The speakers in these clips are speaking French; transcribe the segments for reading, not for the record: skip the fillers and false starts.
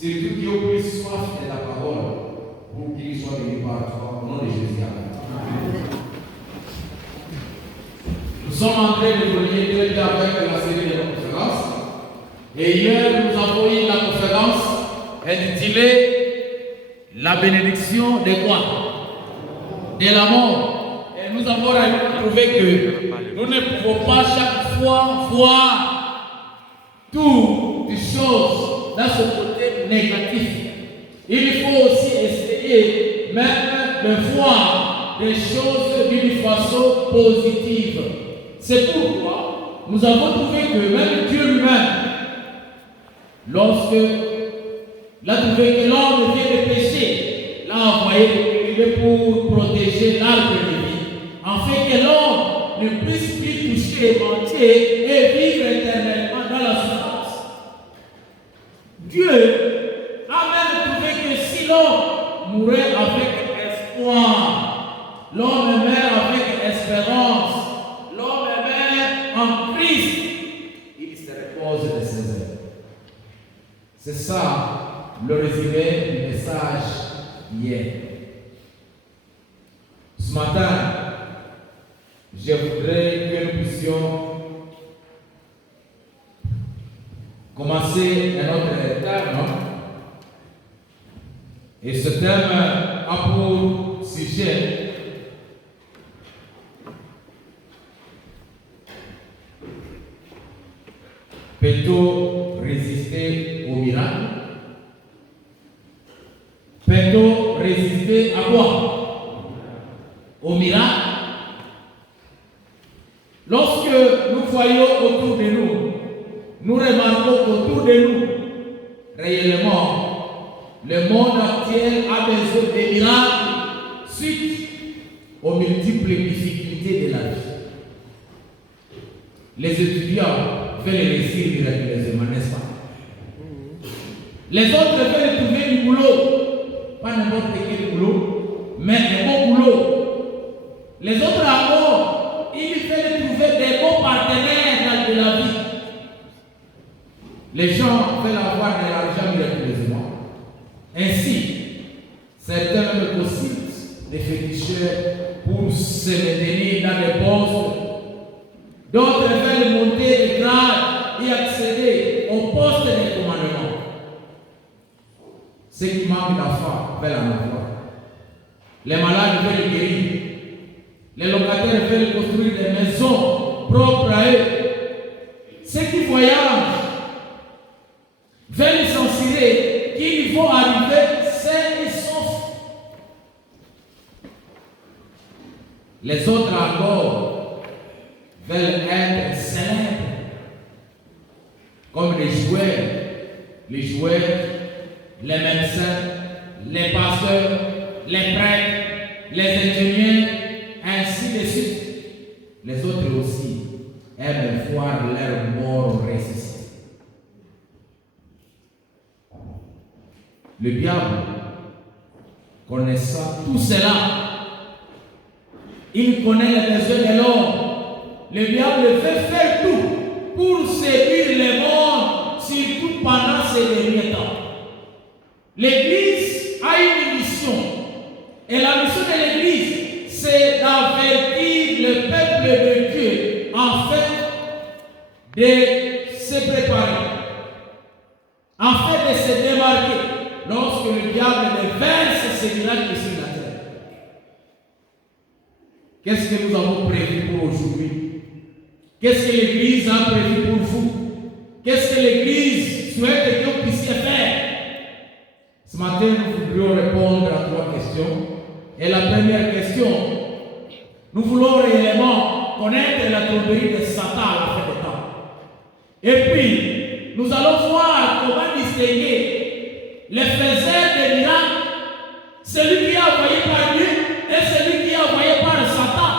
Surtout qui ont plus soif de la parole pour qu'ils soient bénis par toi au nom de Jésus. Amen. Nous sommes en train de venir très bien avec la série de la conférence. Et hier, nous avons eu la conférence intitulée La bénédiction de quoi? De l'amour. Et nous avons trouvé que nous ne pouvons pas chaque fois voir toutes les choses dans ce côté négatif. Il faut aussi essayer même de voir des choses d'une façon positive. C'est pourquoi nous avons trouvé que même Dieu lui-même, lorsque il a trouvé que l'homme vient de pécher, l'a envoyé pour protéger l'arbre de vie, afin que l'homme ne puisse plus toucher, mentir et vivre éternellement dans la souffrance. Dieu a même trouvé que si l'homme mourait avec espoir, l'homme meurt avec espérance, l'homme meurt en Christ, il se repose de ses œuvres. C'est ça le résumé du message hier. Ce matin, je voudrais que nous puissions commencer un autre terme. Et ce terme a pour sujet peut-on résister au miracle? Peut-on résister à quoi? Au miracle. Lorsque nous voyons autour de nous, nous remarquons qu'autour de nous, réellement, le monde actuel a besoin de miracles suite aux multiples difficultés de la vie. Les étudiants veulent réussir miraculeusement, n'est-ce pas? Les autres veulent trouver du boulot, pas n'importe quel boulot, mais un bon boulot. Les autres encore, ils veulent trouver des bons partenaires dans de la vie. Les gens veulent avoir de l'argent miraculeusement. Ainsi, certains veulent aussi des féticheurs pour se maintenir dans les postes. D'autres veulent monter les grades et accéder au poste de commandement. Ceux qui manquent la foi veulent en avoir. Les malades veulent guérir. Les locataires veulent construire des maisons propres à eux. Ceux qui voyagent veulent s'assurer qu'ils vont arriver sains et saufs. Les autres encore veulent être célèbres, comme les joueurs, les médecins, les pasteurs, les prêtres, les ingénieurs, ainsi de suite. Les autres aussi aiment voir leur mort ressusciter. Le diable, connaissant tout cela, il connaît les besoins de l'homme. Le diable fait faire tout pour séduire le monde, surtout pendant ces derniers temps. L'Église a une mission. Et la mission de l'Église, c'est d'avertir le peuple de Dieu afin de se préparer, afin de se démarquer lorsque le diable verse ses miracles sur la terre. Qu'est-ce que nous avons prévu pour aujourd'hui? Qu'est-ce que l'Église a prévu pour vous? Qu'est-ce que l'Église souhaite que vous puissiez faire? Ce matin, nous voudrions répondre à 3 questions. Et la première question, nous voulons réellement connaître la tromperie de Satan à la fin des temps. Et puis, nous allons voir comment distinguer les faiseurs de miracles, celui qui est envoyé par Dieu et celui qui est envoyé par Satan.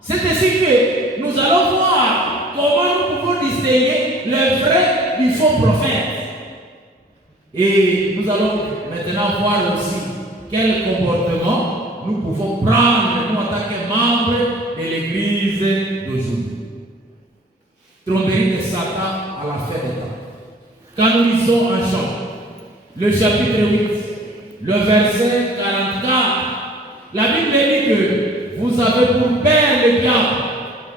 C'est ainsi que nous allons voir comment nous pouvons distinguer le vrai du faux prophète. Et nous allons maintenant voir aussi quel comportement nous pouvons prendre, nous en tant que membres de l'Église d'aujourd'hui. Tromperie de Satan à la fin des temps. Quand nous lisons en Jean, le chapitre 8, le verset 44. La Bible dit que vous avez pour père le diable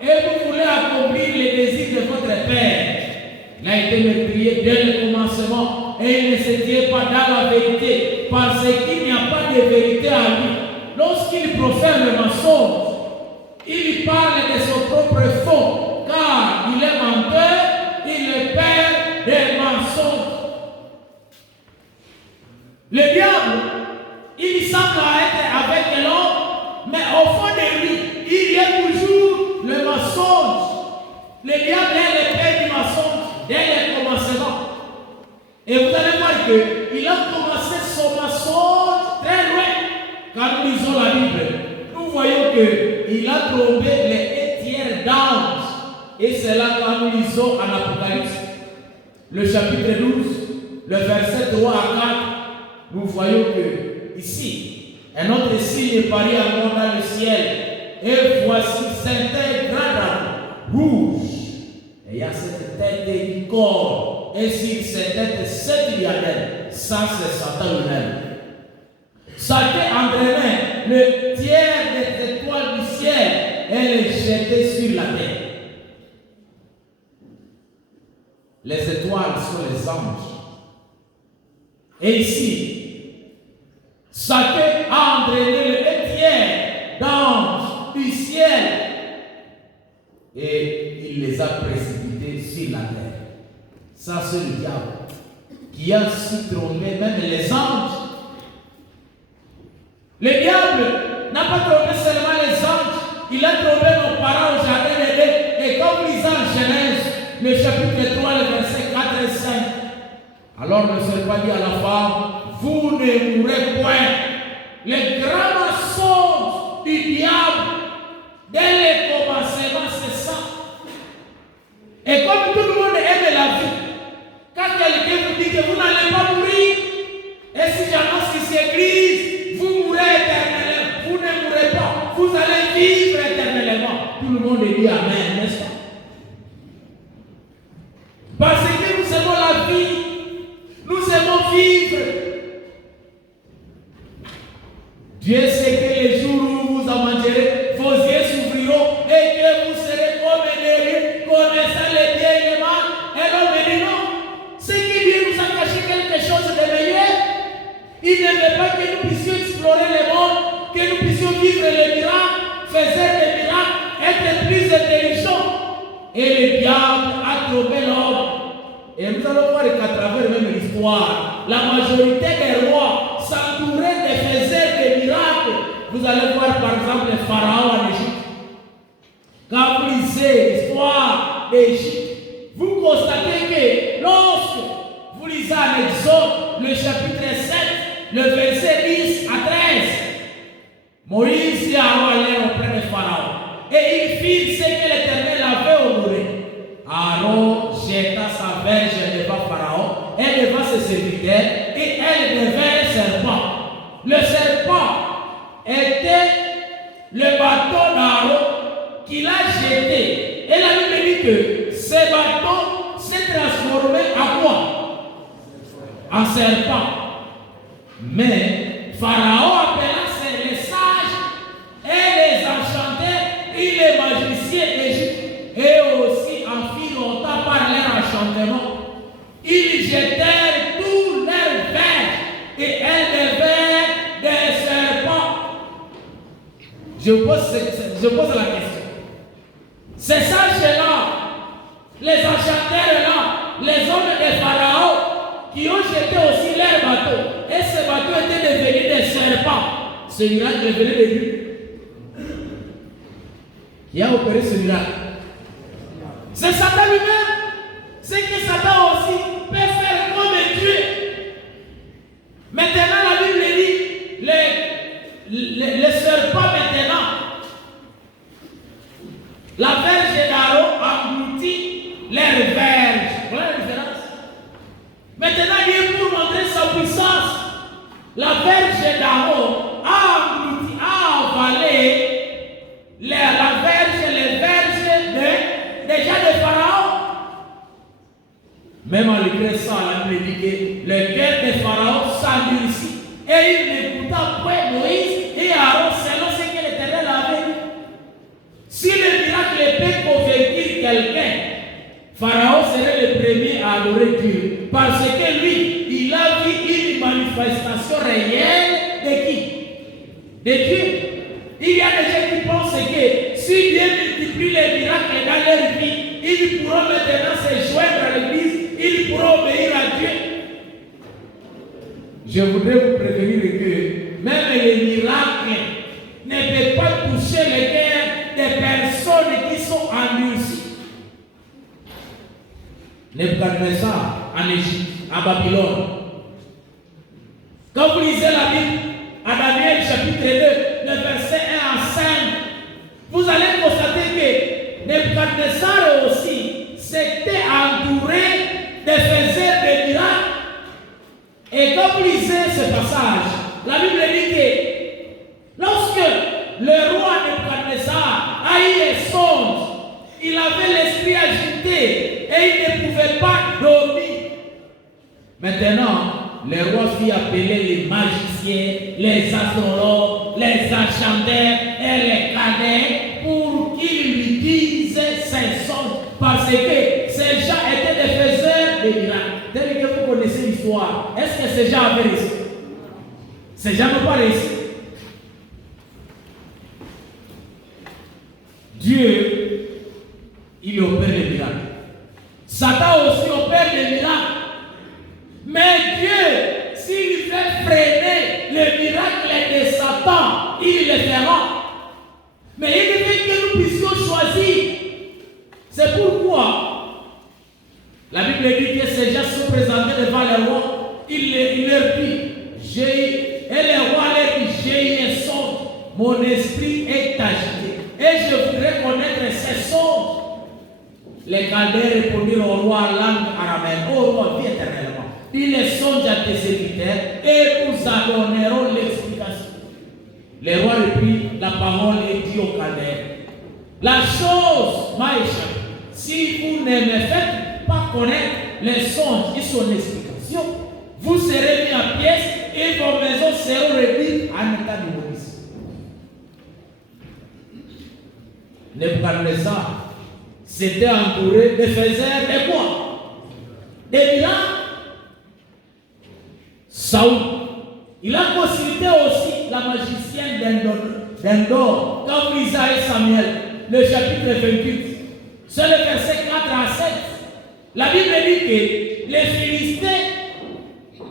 et vous voulez accomplir les désirs de votre père. Il a été meurtrier dès le commencement et il ne se tient pas dans la vérité parce qu'il n'y a pas de vérité à lui. Lorsqu'il profère le mensonge, il parle de son propre fond car il est menteur, il est père des mensonges. Le diable, il semble être avec l'homme, mais au fond de lui, il y a toujours le mensonge. Le diable est le père du mensonge dès le commencement. Et vous allez voir qu'il a commencé son mensonge très loin. Quand nous lisons la Bible, nous voyons qu'il a trompé les tiers d'anges. Et c'est là quand nous lisons en Apocalypse, le chapitre 12, le verset 3 à 4, nous voyons que ici, un autre signe paraît encore dans le ciel. Et voici certains grands drapeaux rouges. Et il y a cette tête de licorne. Et sur cette tête, 7 diadèmes. Ça, c'est Satan lui-même. Satan entraînait le tiers des étoiles du ciel et les jetait sur la terre. Les étoiles sont les anges. Et ici, Satan a entraîné le tiers d'anges du ciel et il les a précipités sur la terre. Ça, c'est le diable qui a su tromper même les anges. Le diable n'a pas trompé seulement les anges, il a trompé nos parents au jardin d'Éden. Et comme nous lisons en Genèse, le chapitre 3, le verset 4 et 5. Alors le serpent dit à la femme, vous ne mourrez point. Le grand mensonge du diable, dès le commencement, c'est ça. Et comme tout le monde aime la vie, quand quelqu'un vous dit que vous n'allez pas mourir, et si j'annonce ici église, vous mourrez éternellement, vous ne mourrez pas, vous allez vivre éternellement. Tout le monde dit amen, n'est-ce pas? Parce que nous aimons la vie, nous aimons vivre. Dieu sait que les jours où vous en mangerez, vos yeux s'ouvriront et que vous serez comme des riz, connaissant les biens et les mal. Et l'homme dit non. C'est que Dieu nous a caché quelque chose de meilleur. Il ne veut pas que nous puissions explorer le monde, que nous puissions vivre les miracles, faire des miracles, être plus intelligents. Et le diable a trompé l'homme. Et nous allons voir qu'à travers même l'histoire, la majorité des rois s'entouraient de faiseurs de miracles. Vous allez voir par exemple le Pharaon en Égypte. Quand vous lisez l'histoire d'Égypte, vous constatez que lorsque vous lisez en Exode, le chapitre 7, le verset 10 à 13, Moïse et Aaron allèrent auprès de Pharaon. Et ils firent ce que l'Éternel avait ordonné. Aaron jeta sa verge devant Pharaon et devant ses serviteurs, et elle devint un serpent. Le serpent était le bâton d'Aaron qu'il a jeté. Et la Bible dit que ce bâton s'est transformé en quoi? En serpent. Mais Pharaon appela les sages et les enchanteurs et les magiciens d'Égypte, et aussi en fit longtemps par leur enchantement. Ils jetèrent tous leurs verges et elles devinrent des serpents. Je pose la question. Ces sages-là, les enchanteurs-là, les hommes de Pharaon, qui ont jeté aussi leurs bateaux, et ces bateaux étaient devenus des serpents. Ce miracle est venu de lui. Qui a opéré ce miracle? C'est Satan lui-même. C'est que Satan aussi peut faire comme Dieu. Maintenant, la Bible dit, les serpents maintenant, la verge d'Aaron engloutit leurs verges. Voilà la différence. Maintenant, Dieu pour montrer sa puissance, la verge d'Aaron a englouti, a avalé la verge, les verges déjà de Pharaon. Même en malgré ça, la Bible dit que le cœur de Pharaon s'endurcit. Et il n'écouta point Moïse et Aaron selon ce que l'Éternel avait dit. Si le miracle peut convertir quelqu'un, Pharaon serait le premier à adorer Dieu. Parce que lui, il a vu une manifestation réelle de qui? De Dieu. Il y a des gens qui pensent que si Dieu multiplie les miracles dans leur vie, ils pourront maintenant se joindre à l'église, ils pourront obéir à Dieu. Je voudrais vous prévenir que même les miracles ne peuvent pas toucher le cœur des personnes qui sont endurcies. Nebuchadnezzar en Égypte, à Babylone. Quand vous lisez la Bible, à Daniel chapitre 2, le verset 1 à 5, vous allez constater que Nebuchadnezzar aussi s'était entouré de faiseurs de miracles. Et quand vous lisez ce passage, la Bible dit que lorsque le roi Nebuchadnezzar a eu les songes, il avait l'esprit agité et il ne pouvait pas dormir. Maintenant, le roi fit appeler les magiciens, les astrologues, les enchanteurs et les cadets pour qu'ils lui disent ses songes. Parce que ces gens étaient des faiseurs de miracles. Tel que vous connaissez l'histoire, est-ce que ces gens avaient réussi? Ces gens n'ont pas réussi. Dieu, il opère les miracles. Satan aussi opère les miracles. Mais Dieu, s'il fait freiner le miracle de Satan, il le fera. Mais il veut que nous puissions choisir. C'est pourquoi la Bible dit que ces gens sont présentés devant le roi. Il leur dit, et le roi leur dit, j'ai une songe, mon esprit est agité. Et je voudrais connaître ces songes. Les Chaldéens répondirent au roi en langue araméenne, au roi, vie éternellement. Il les songe à tes serviteurs et nous adonnerons l'explication. Le roi reprit la parole et dit aux Chaldéens, la chose m'a échappé. Si vous ne me faites pas connaître les songes et son explication, vous serez mis en pièces et vos maisons seront réduites en état d'immobilisme. Nebuchadnezzar s'était entouré de faiseurs de quoi? Des miracles. Saoul, il a consulté aussi la magicienne d'Endor. Quand vous lisez Samuel, le chapitre 28, c'est le verset 4 à 7. La Bible dit que les Philistins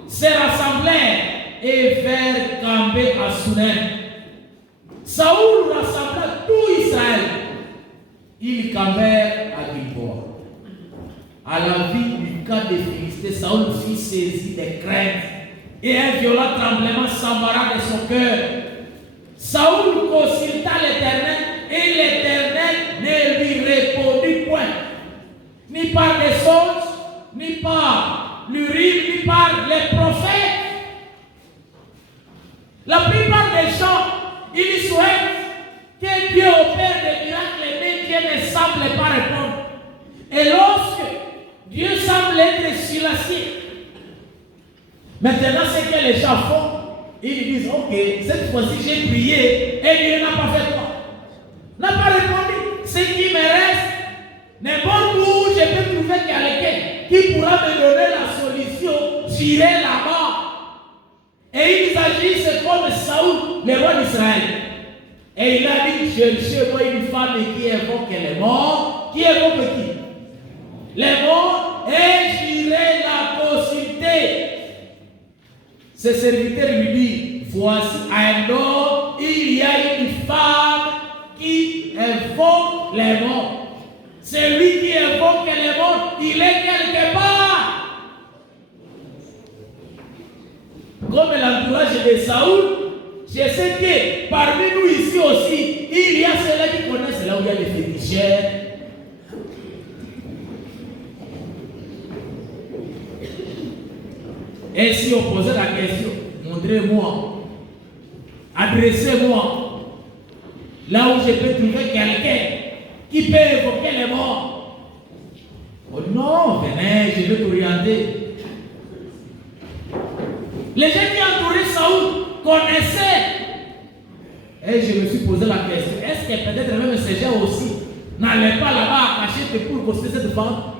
se rassemblèrent et vinrent camper à Sunem. Saoul rassembla tout Israël. Ils campèrent à Gilboa. À la vue du cas des Philistins, Saoul fut saisi de crainte et un violent tremblement s'embara de son cœur. Saoul consulta l'Éternel et l'Éternel ne lui répondit point, ni par des songes, ni par l'Urim, ni par les prophètes. La plupart des gens, ils souhaitent que Dieu opère des miracles, mais Dieu ne semble pas répondre. Et lorsque Dieu semble être sur la cible, maintenant ce que les gens font, ils disent, ok, cette fois-ci j'ai prié et Dieu n'a pas fait quoi? N'a pas répondu. Ce qui me reste, n'importe où je peux trouver quelqu'un qui pourra me donner la solution, j'irai là-bas. Et ils agissent comme Saoul, le roi d'Israël. Et il a dit, cherchez-moi une femme qui évoque les morts. Qui évoque qui? Les morts, et j'irai la consulter. Ses serviteurs lui disent, voici à Endor, il y a une femme qui évoque les morts. Celui qui évoque les morts, il est quelque part. Comme l'entourage de Saoul, je sais que parmi nous ici aussi, il y a ceux-là qui connaissent là où il y a des féticheurs. Et si on posait la question, montrez-moi, adressez-moi, là où je peux trouver quelqu'un qui peut évoquer les morts. Oh non, venez, je vais t'orienter. Les gens qui entouraient Saoul connaissaient. Et je me suis posé la question, est-ce que peut-être même ces gens aussi n'allaient pas là-bas cacher pour poster cette femme?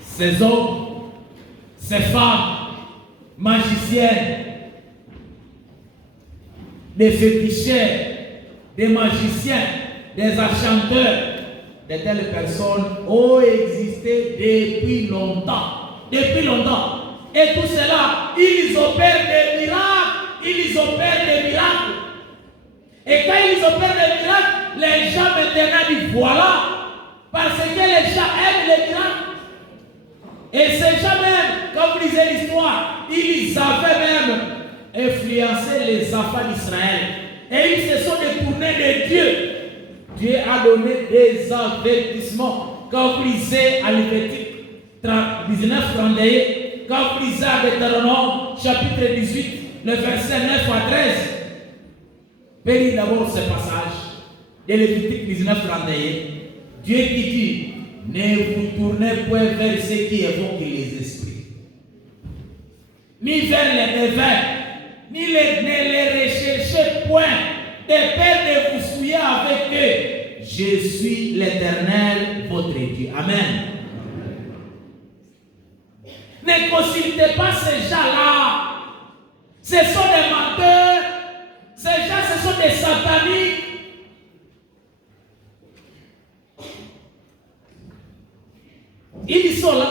Ces hommes, ces femmes, magiciennes, des féticheurs, des magiciens, des enchanteurs, de telles personnes ont existé depuis longtemps. Depuis longtemps. Et tout cela, ils opèrent des miracles. Ils opèrent des miracles. Et quand ils opèrent des miracles, les gens maintenant disent voilà. Parce que les gens aiment les miracles. Et ces gens même, quand vous lisez l'histoire, ils avaient même influencé les enfants d'Israël. Et ils se sont détournés de Dieu. Dieu a donné des avertissements. Quand vous lisez à Lévitique 19-31, quand vous lisez à Deutéronome chapitre 18, le verset 9 à 13, prenez d'abord ce passage de Lévitique 19-31. Dieu qui dit, ne vous tournez point vers ceux qui évoquent les esprits, ni vers les devins, ni ne les recherchez point, de peur de vous souiller avec eux. Je suis l'Éternel, votre Dieu. Amen. Ne consultez pas ces gens-là. Ce sont des menteurs. Ces gens, ce sont des sataniques. Ils sont là.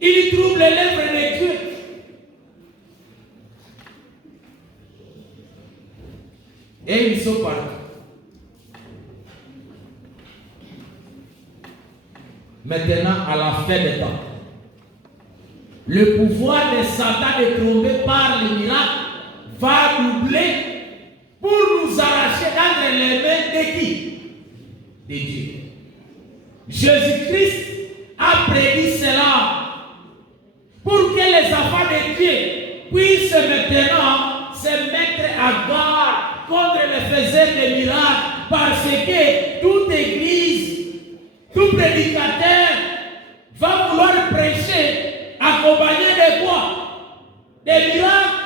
Ils troublent les lèvres de Dieu. Et ils sont partis. Maintenant, à la fin des temps, le pouvoir de Satan de tromper par les miracles va doubler pour nous arracher entre les mains de qui? De Dieu. Jésus-Christ a prédit cela pour que les enfants de Dieu puissent maintenant se mettre à garde contre les faiseurs de miracles, parce que toute église, tout prédicateur va vouloir prêcher accompagné de quoi? Des miracles.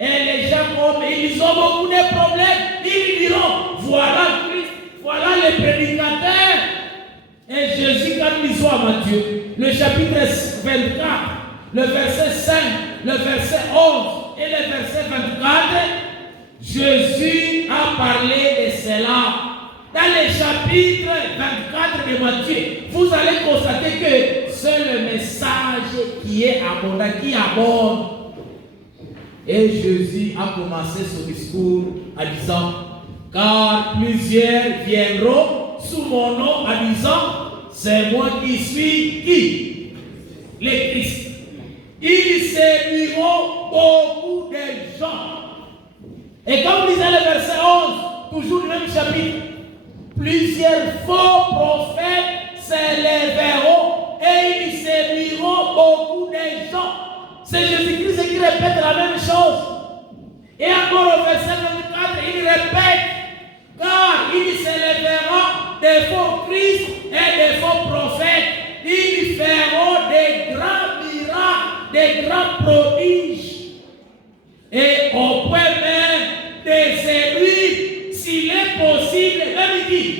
Et les gens, comme ils ont beaucoup de problèmes, ils diront, voilà Christ, voilà les prédicateurs. Et Jésus, quand ils sont à Matthieu, le chapitre 24, le verset 5, le verset 11 et le verset 24, Jésus a parlé de cela. Dans le chapitre 24 de Matthieu, vous allez constater que c'est le message qui est abondant, qui abonde. Et Jésus a commencé son discours en disant, car plusieurs viendront sous mon nom en disant, c'est moi qui suis qui? Le Christ. Ils séduiront beaucoup de gens. Et quand vous lisez le verset 11, toujours le même chapitre, plusieurs faux prophètes s'élèveront et ils séduiront beaucoup de gens. C'est Jésus-Christ qui répète la même chose. Et encore au verset 24, il répète, car il s'élèvera des faux Christ et des faux prophètes. Ils feront des grands miracles, des grands prodiges. Et au point même de séduire, s'il est possible, même dit,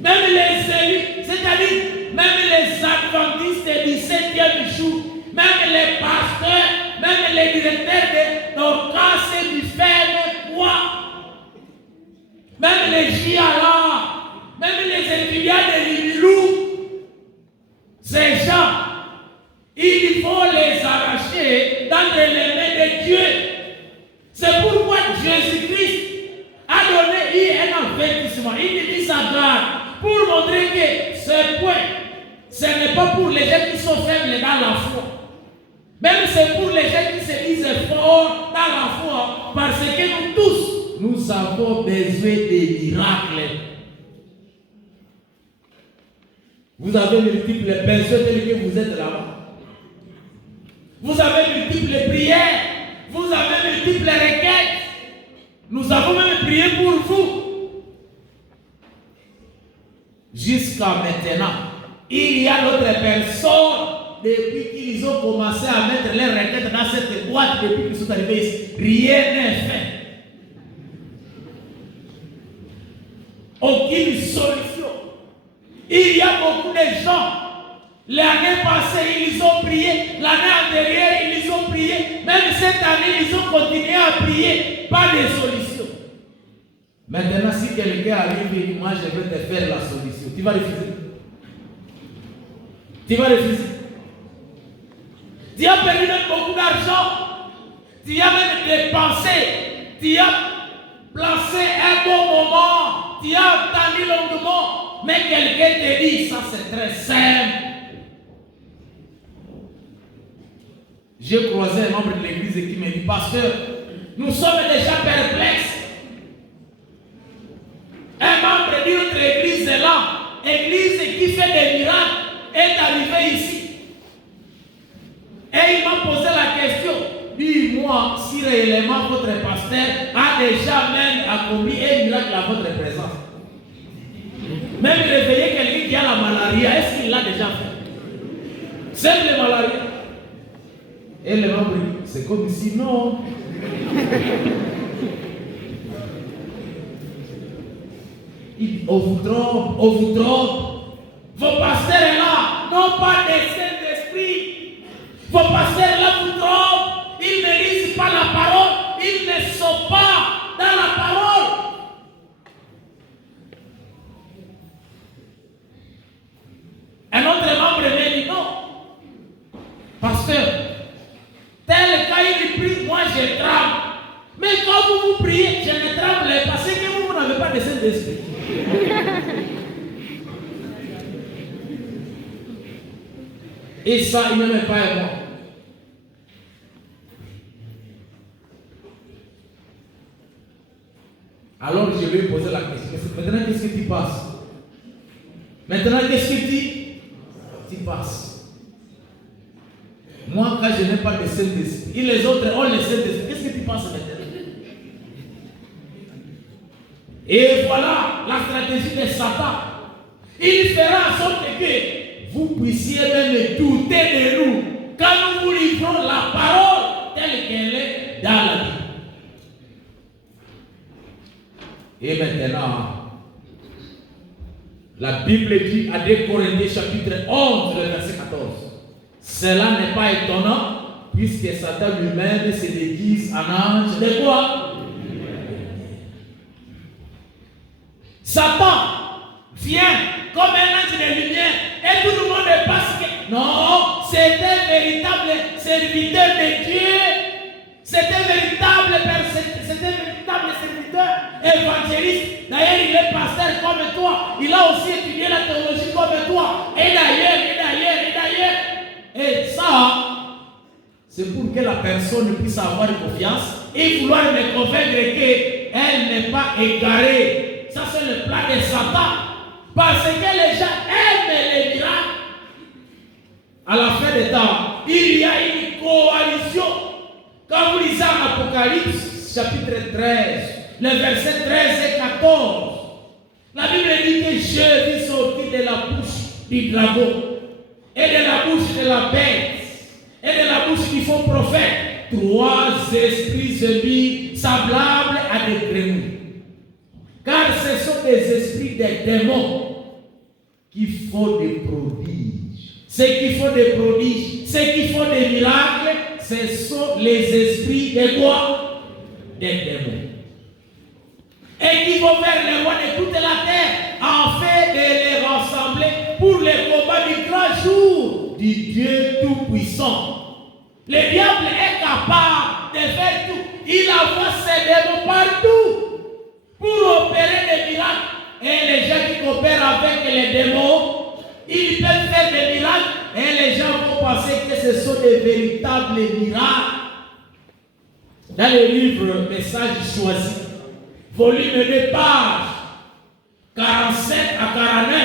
même les élus, c'est-à-dire même les adventistes du 7e jour, même les pasteurs, même les directeurs de Dorcas et du ferme, quoi? Même les Giala, même les étudiants de Libilou, ces gens, il faut les arracher dans les mains de Dieu. C'est pourquoi Jésus-Christ a donné un avertissement, il dit sa garde, pour montrer que ce point, ce n'est pas pour les gens qui sont faibles dans la foi. Même c'est pour les gens qui se disent forts dans la foi, parce que nous tous, nous avons besoin de miracles. Vous avez multiples besoins tels que vous êtes là-bas. Vous avez multiples prières, vous avez multiples requêtes. Nous avons même prié pour vous. jusqu'à maintenant, il y a d'autres personnes, depuis qu'ils ont commencé à mettre leurs requêtes dans cette boîte, depuis qu'ils sont arrivés ici, rien n'est fait. Aucune solution. Il y a beaucoup de gens, l'année passée, ils ont prié, l'année antérieure, ils ont prié, même cette année, ils ont continué à prier, pas de solution. Maintenant, si quelqu'un arrive et dit, moi je vais te faire la solution, tu vas refuser. Tu vas refuser. Tu as perdu même beaucoup d'argent, tu as même dépensé, tu as placé un bon moment, tu as attendu longuement, mais quelqu'un te dit, ça c'est très simple. J'ai croisé un membre de l'église qui me dit, pasteur, nous sommes déjà perplexes. Un membre d'une autre église est là, église qui fait des miracles, est arrivé ici. Et il m'a posé la question, dis-moi si réellement votre pasteur a déjà même accompli un miracle à votre présence. Même réveiller quelqu'un qui a la malaria, est-ce qu'il l'a déjà fait? C'est le malaria. Et le membre dit, c'est comme si non. On vous trompe, on vous trompe. Vos pasteurs sont là, non pas des Saint-Esprit. Vos pasteurs là vous trompent. Ils ne lisent pas la parole, ils ne sont pas dans la parole. Un autre membre me dit non. Pasteur, tel cas il prie, moi je tremble. Mais quand vous priez, je ne tremble pas parce que vous n'avez pas de Saint-Esprit. Et ça, il ne m'aime pas et moi. Alors je lui ai posé la question. Maintenant, qu'est-ce que tu passes? Maintenant, qu'est-ce que tu passes? Moi, quand je n'ai pas de Saint-Esprit, et les autres ont le Saint-Esprit, qu'est-ce que tu passes maintenant? Et voilà la stratégie de Satan. Il fera en sorte que vous puissiez même douter de nous quand nous vous livrons la parole telle qu'elle est dans la Bible. Et maintenant, la Bible dit à 2 Corinthiens chapitre 11, verset 14. Cela n'est pas étonnant, puisque Satan lui-même se déguise en ange de quoi? Satan vient comme un ange de lumière et tout le monde pense que non, c'est un véritable serviteur de Dieu, c'est un véritable serviteur évangéliste. D'ailleurs, il est pasteur comme toi, il a aussi étudié la théologie comme toi, et d'ailleurs. Et ça, c'est pour que la personne puisse avoir confiance et vouloir me convaincre qu'elle n'est pas égarée. Ça, c'est le plan de Satan. Parce que les gens aiment les miracles. À la fin des temps, il y a une coalition. Quand vous lisez en Apocalypse, chapitre 13, les versets 13 et 14, la Bible dit que je vis sortir de la bouche du dragon, et de la bouche de la bête, et de la bouche du faux prophète, 3 esprits semis semblables à des grenouilles. Car ce sont des esprits des démons qui font des prodiges. Ceux qui font des prodiges, ceux qui font des miracles, ce sont les esprits de quoi? Des démons. Et qui vont vers les rois de toute la terre, afin de les rassembler pour les combats du grand jour du Dieu Tout-Puissant. Le diable est capable de faire tout. Il envoie ses démons partout pour opérer des miracles. Et les gens qui coopèrent avec les démons, ils peuvent faire des miracles. Et les gens vont penser que ce sont des véritables miracles. Dans le livre Message choisi, volume 2, page 47 à 49,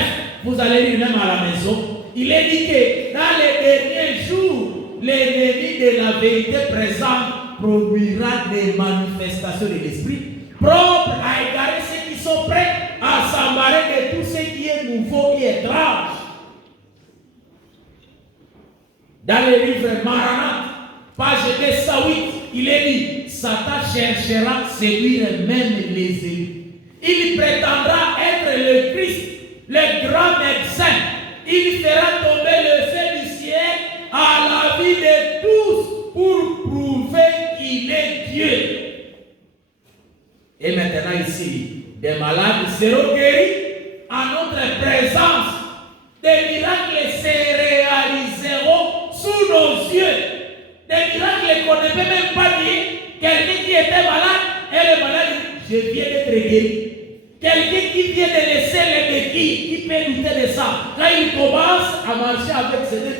vous allez lire même à la maison. Il est dit que dans les derniers jours, l'ennemi de la vérité présente produira des manifestations de l'esprit propres à égarer ceux qui sont prêts à s'embarrer de tout ce qui est nouveau et étrange. Dans le livre Maranathe, page 208, il est dit, Satan cherchera séduire même les élus. Il prétendra être le Christ, le grand médecin. Il fera tomber le feu du ciel à la vie de tous pour prouver qu'il est Dieu. Et maintenant ici, des malades seront guéris en notre présence. Des miracles se réaliseront sous nos yeux. Des miracles qu'on ne peut même pas dire. Quelqu'un qui était malade, et le malade dit, je viens d'être guéri. Quelqu'un qui vient de laisser les béquilles, qui peut douter de ça. Quand il commence à marcher avec ses deux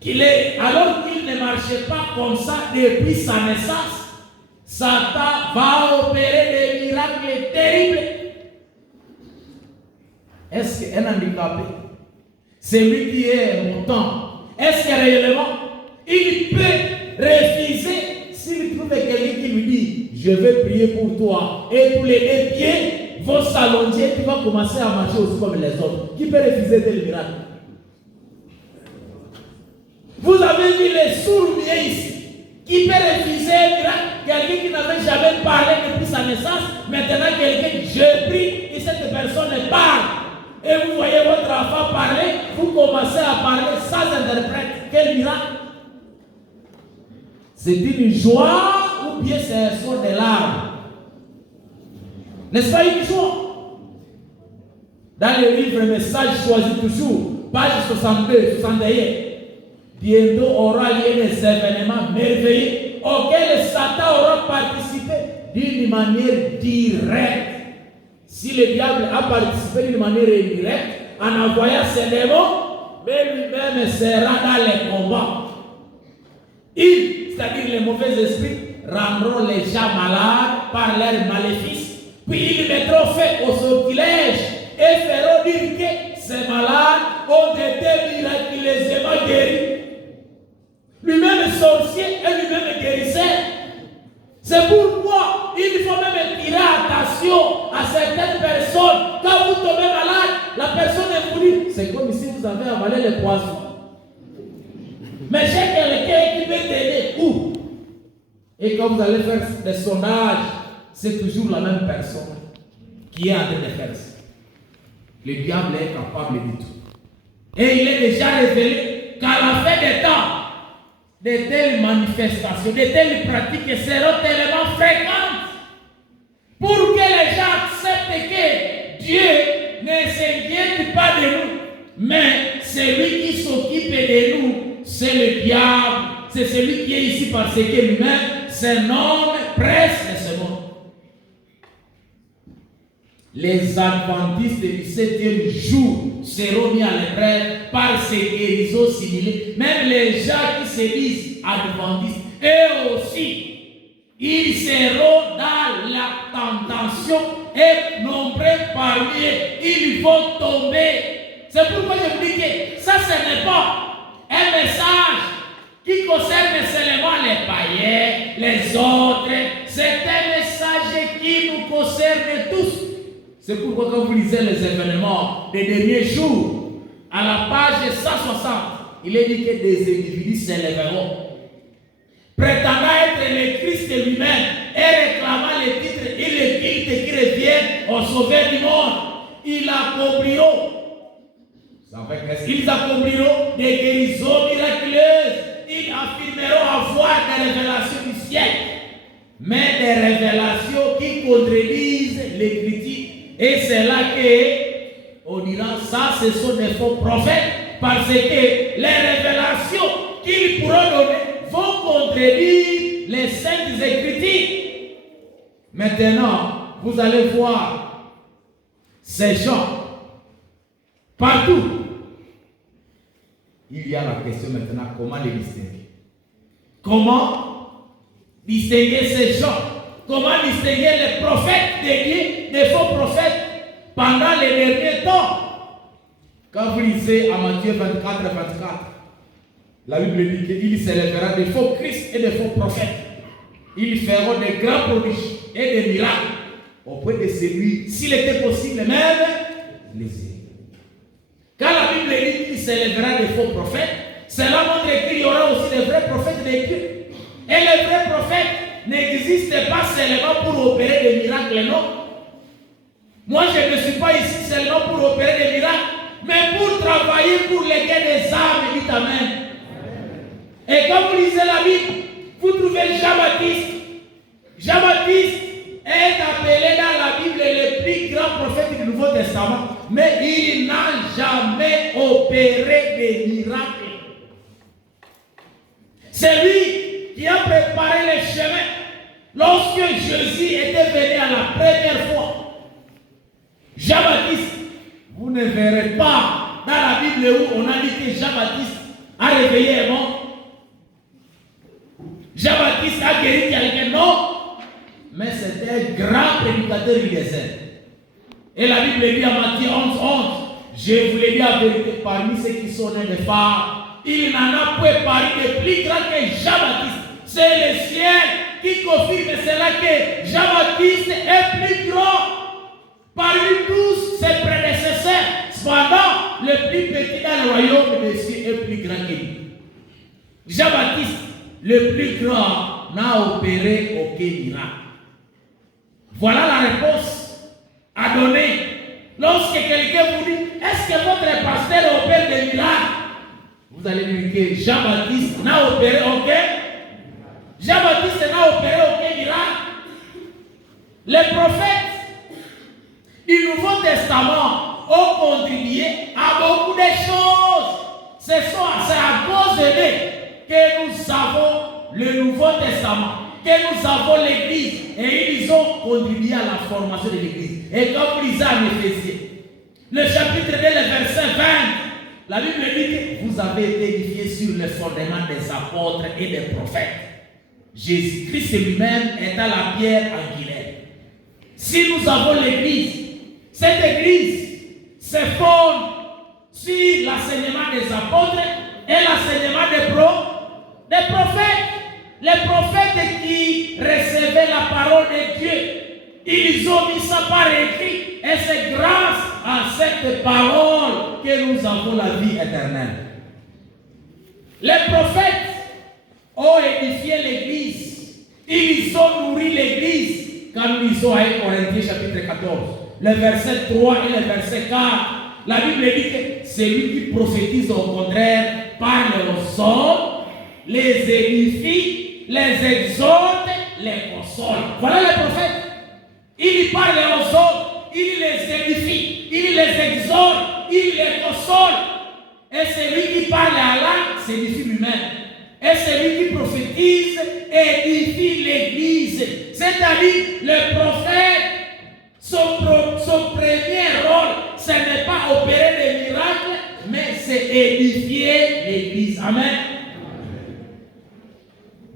pieds, alors qu'il ne marchait pas comme ça depuis sa naissance, Satan va opérer des miracles terribles. Est-ce qu'un handicapé, celui qui est montant, est-ce que réellement il peut refuser s'il trouve quelqu'un qui lui dit je vais prier pour toi et tous les deux pieds vont s'allonger, tu vas commencer à marcher aussi comme les autres? Qui peut refuser tel miracle? Vous avez vu les sourds muets ici. Qui peut refuser un miracle? Quelqu'un qui n'avait jamais parlé depuis sa naissance, maintenant quelqu'un, je prie et cette personne parle. Et vous voyez votre enfant parler, vous commencez à parler sans interprète. Quel miracle? C'est une joie ou bien c'est un son de larmes? N'est-ce pas une joie? Dans le livre Message choisi toujours, page 62, 61, bientôt aura lieu des événements merveilleux auxquels Satan aura participé d'une manière directe. Si le diable a participé d'une manière indirecte en envoyant ses démons, mais lui-même sera dans les combats. C'est-à-dire les mauvais esprits, rendront les gens malades par leurs maléfices. Puis ils mettront fin aux sortilèges et feront dire que ces malades ont été miraculeusement guéris. Lui-même sorcier et lui-même guérisseur. C'est pourquoi il faut même tirer attention à certaines personnes. Quand vous tombez malade, la personne est voulue. C'est comme si vous avez avalé les poissons. Mais j'ai quelqu'un qui veut t'aider. Où? Et quand vous allez faire des sondages, c'est toujours la même personne qui est en train de faire ça. Le diable est capable de tout. Et il est déjà révélé qu'à la fin des temps, de telles manifestations, de telles pratiques seront tellement fréquentes pour que les gens acceptent que Dieu ne s'inquiète pas de nous, mais celui qui s'occupe de nous, c'est le diable, c'est celui qui est ici parce que lui-même se nomme prince de ce monde. Les adventistes du 7e jour seront mis à l'épreuve par ces guérisons similaires. Même les gens qui se disent adventistes, eux aussi, ils seront dans la tentation et nombreux parmi eux, ils vont tomber. C'est pourquoi je vous dis que ça, ce n'est pas un message qui concerne seulement les païens, les autres. C'est un message qui nous concerne tous. C'est pourquoi quand vous lisez les événements des derniers jours, à la page 160, il est dit que des individus s'élèveront, prétendant être le Christ lui-même et réclamant les titres et les cultes qui reviennent au Sauveur du monde. Ils accompliront des guérisons miraculeuses. Ils affirmeront avoir des révélations du ciel, mais des révélations qui contredisent l'Écriture. Et c'est là qu'on dira, ça ce sont des faux prophètes, parce que les révélations qu'ils pourront donner vont contredire les saintes Écritures. Maintenant, vous allez voir ces gens partout. Il y a la question maintenant, comment les distinguer? Comment distinguer ces gens? Comment distinguer les prophètes de Dieu des faux prophètes pendant les derniers temps? Quand vous lisez à Matthieu 24, 24, la Bible dit qu'il s'élèvera des faux Christ et des faux prophètes. Ils feront des grands prodiges et des miracles au point de séduire, s'il était possible, même les élus. s'élèvera des faux prophètes, cela montre qu'il y aura aussi des vrais prophètes de Dieu. Et les vrais prophètes n'existent pas seulement pour opérer des miracles, non. Moi, je ne suis pas ici seulement pour opérer des miracles, mais pour travailler pour les gains des âmes. Dites Amen. Et quand vous lisez la Bible, vous trouvez Jean-Baptiste. Jean-Baptiste est appelé dans la Bible le plus grand prophète du Nouveau Testament, mais il n'a jamais opéré des miracles. C'est lui qui a préparé le chemin lorsque Jésus était venu à la première fois. Jean-Baptiste, vous ne verrez pas dans la Bible où on a dit que Jean-Baptiste a réveillé un mort. Jean-Baptiste a guéri quelqu'un, non, mais c'était un grand prédicateur du désert. Et la Bible dit à Matthieu 11:11, je vous l'ai dit la vérité, parmi ceux qui sont nés de phare, il n'en a pas parmi de plus grand que Jean-Baptiste. C'est le ciel qui confirme cela que Jean-Baptiste est plus grand parmi tous ses prédécesseurs. Cependant, le plus petit dans le royaume de Dieu est plus grand que lui. Jean-Baptiste, le plus grand, n'a opéré aucun miracle. Voilà la réponse à donner. Lorsque quelqu'un vous dit, est-ce que votre pasteur opère des miracles? Vous allez lui dire que Jean-Baptiste n'a opéré aucun. Jean-Baptiste n'a opéré aucun miracle. Les prophètes du Nouveau Testament ont contribué à beaucoup de choses. C'est à cause d'eux que nous avons le Nouveau Testament, que nous avons l'Église, et ils ont contribué à la formation de l'Église. Et comme vous lisez en Éphésiens, le chapitre 2, le verset 20, la Bible dit que vous avez été édifiés sur le fondement des apôtres et des prophètes. Jésus-Christ lui-même est à la pierre angulaire. Si nous avons l'Église, cette Église se fonde sur l'enseignement des apôtres et l'enseignement des prophètes. Les prophètes qui recevaient la parole de Dieu, ils ont mis ça par écrit. Et c'est grâce à cette parole que nous avons la vie éternelle. Les prophètes ont édifié l'Église. Ils ont nourri l'Église. Quand nous lisons à 1 Corinthiens chapitre 14, le verset 3 et le verset 4, la Bible dit que celui qui prophétise au contraire parle aux hommes, les édifie, les exhorte, les console. Voilà les prophètes. Il parle aux hommes, il les édifie, il les exhorte, il les console. Et celui qui parle à l'âme s'édifie lui-même. Et celui qui prophétise édifie l'Église. C'est-à-dire, le prophète, son premier rôle, ce n'est pas opérer des miracles, mais c'est édifier l'Église. Amen.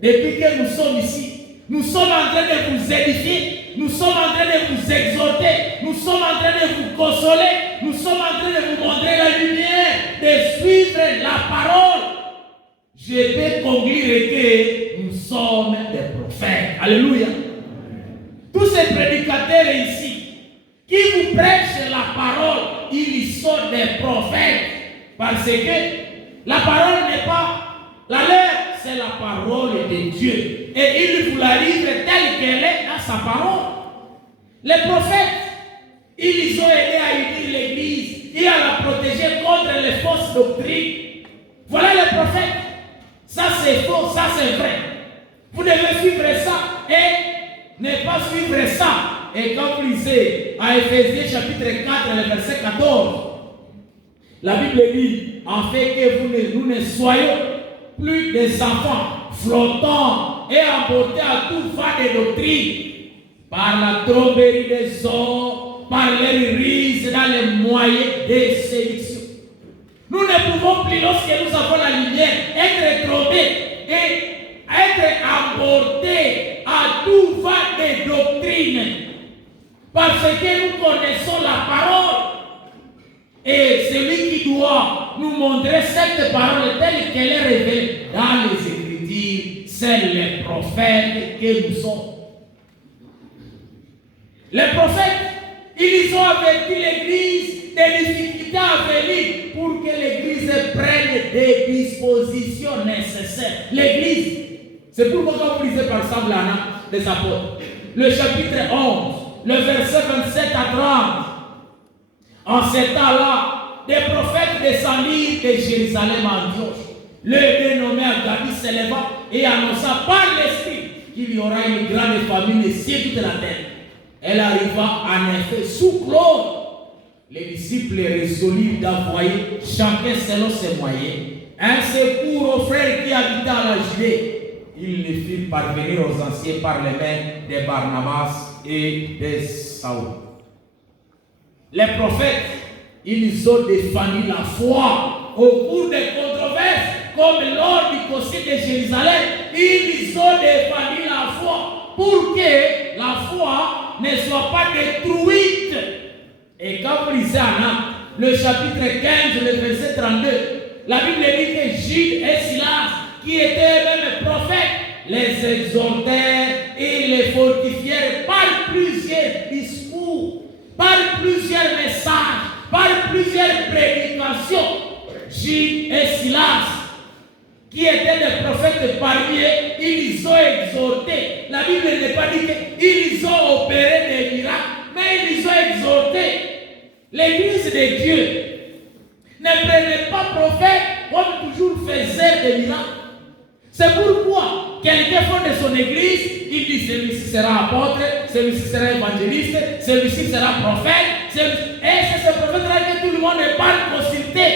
Depuis que nous sommes ici, nous sommes en train de vous édifier, nous sommes en train de vous exhorter, nous sommes en train de vous consoler, nous sommes en train de vous montrer la lumière, de suivre la parole. Je peux conclure que nous sommes des prophètes. Alléluia. Tous ces prédicateurs ici, qui vous prêchent la parole, ils sont des prophètes. Parce que la parole n'est pas la leur, c'est la parole de Dieu. Et il vous la livre telle qu'elle est dans sa parole. Les prophètes, ils ont aidé à unir l'Église et à la protéger contre les fausses doctrines. Voilà les prophètes. Ça c'est faux, ça c'est vrai. Vous devez suivre ça et ne pas suivre ça. Et quand vous lisez à Éphésiens chapitre 4, le verset 14, la Bible dit, en fait que nous ne soyons plus des enfants flottants et emportés à tout vent de doctrine, par la tromperie des hommes, par les rises dans les moyens de séduction. Nous ne pouvons plus, lorsque nous avons la lumière, être trompés et être emportés à tout vent de doctrine. Parce que nous connaissons la parole. Et celui qui doit nous montrer cette parole telle qu'elle est révélée dans les Écritures, c'est les prophètes que nous sommes. Les prophètes, ils ont averti l'Église des difficultés à venir pour que l'Église des dispositions nécessaires. L'Église, c'est pourquoi quand vous lisez par exemple les apôtres, le chapitre 11, le verset 27 à 30, en ce temps-là, des prophètes descendirent de Jérusalem à Antioche. Le dénommé Agabus s'éleva et annonça par l'Esprit qu'il y aura une grande famine sur toute la terre. Elle arriva en effet sous Claude. Les disciples résolurent d'envoyer chacun selon ses moyens un secours aux frères qui habitaient à la Judée. Ils les firent parvenir aux anciens par les mains de Barnabas et de Saül. Les prophètes, ils ont défendu la foi au cours des controverses, comme lors du concile de Jérusalem. Ils ont défendu la foi pour que la foi ne soit pas détruite. Et quand vous lisez le chapitre 15, le verset 32, la Bible dit que Jude et Silas, qui étaient eux-mêmes prophètes, les exhortèrent et les fortifièrent par plusieurs discours, par plusieurs messages, par plusieurs prédications. Jude et Silas, qui étaient des prophètes parmi eux, ils ont exhorté. La Bible n'est pas dit qu'ils ont opéré des miracles, mais ils ont exhorté. L'Église de Dieu ne prenait pas prophète comme toujours faisait des miracles. C'est pourquoi quelqu'un fonde son église, il dit celui-ci sera apôtre, celui-ci sera évangéliste, celui-ci sera prophète. Et c'est ce prophète-là que tout le monde parle consulter.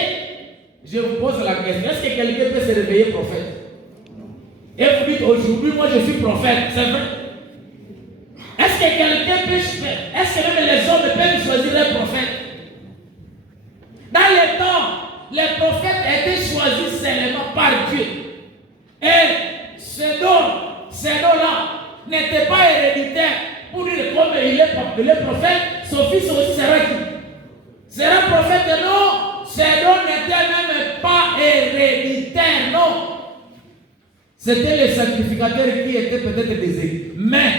Je vous pose la question, est-ce que quelqu'un peut se réveiller prophète? Et vous dites aujourd'hui, moi je suis prophète, c'est vrai? Est-ce que quelqu'un peut, est-ce que même les hommes peuvent choisir un prophète? Dans les temps, les prophètes étaient choisis seulement par Dieu. Et ce don-là n'était pas héréditaire. Pour dire comme il est prophète, son fils aussi sera qui? Sera prophète? Non, ce don n'était même pas héréditaire, non. C'était les sacrificateurs qui étaient peut-être des mais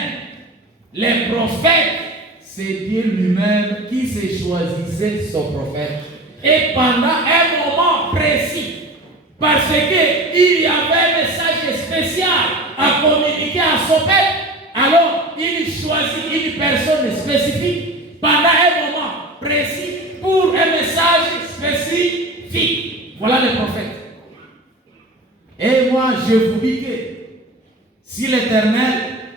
les prophètes, c'est Dieu lui-même qui se choisissait son prophète. Et pendant un moment précis, parce qu'il y avait un message spécial à communiquer à son peuple, alors il choisit une personne spécifique pendant un moment précis pour un message spécifique. Voilà les prophètes. Et moi, je vous dis que si l'Éternel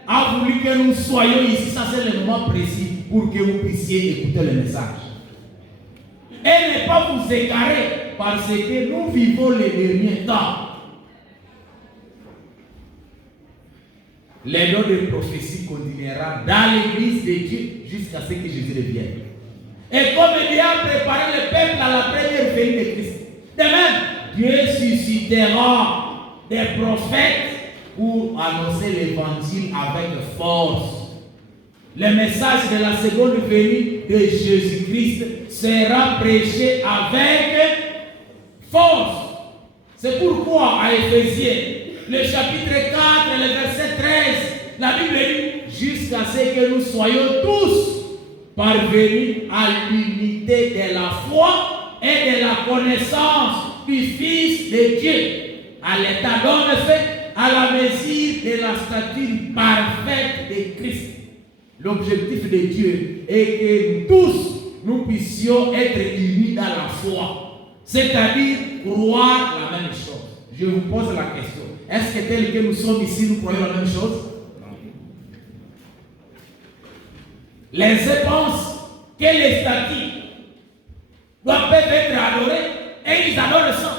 a voulu que nous soyons ici, ça c'est le moment précis pour que vous puissiez écouter le message. Et ne pas vous égarer parce que nous vivons les derniers temps. Les dons de prophétie continueront dans l'église de Dieu jusqu'à ce que Jésus revienne. Et comme Dieu a préparé le peuple à la première venue de Christ, de même, Dieu suscitera des prophètes pour annoncer l'évangile avec force. Le message de la seconde venue de Jésus-Christ sera prêché avec force. C'est pourquoi à Éphésiens, le chapitre 4, le verset 13, la Bible dit jusqu'à ce que nous soyons tous parvenus à l'unité de la foi et de la connaissance du Fils de Dieu, à l'état d'homme fait, à la mesure de la stature parfaite de Christ. L'objectif de Dieu est que nous tous, nous puissions être unis dans la foi, c'est-à-dire croire la même chose. Je vous pose la question. Est-ce que tel que nous sommes ici, nous croyons la même chose? Les uns pensent que les statues doivent être adorées et ils adorent ça.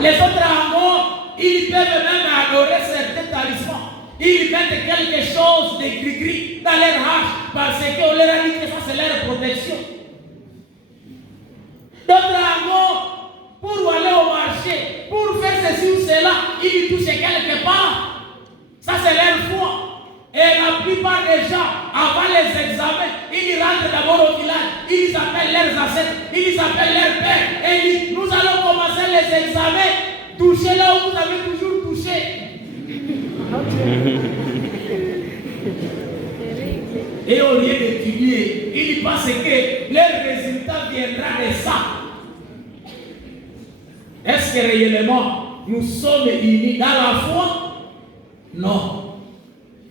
Les autres amours, ils peuvent même adorer certains talismans. Ils mettent quelque chose de gris-gris dans leur hache parce qu'on leur a dit que ça c'est leur protection. D'autres amours, pour aller au marché, pour faire ceci ou cela, ils touchent quelque part. Ça c'est leur foi. Et la plupart des gens, avant les examens, ils rentrent d'abord au village, ils appellent leurs ancêtres, ils appellent leur père, et ils disent, nous allons commencer les examens, touchez là où vous avez toujours touché. Et au lieu d'étudier, ils pensent que leur résultat viendra de ça. Est-ce que réellement nous sommes unis dans la foi? Non.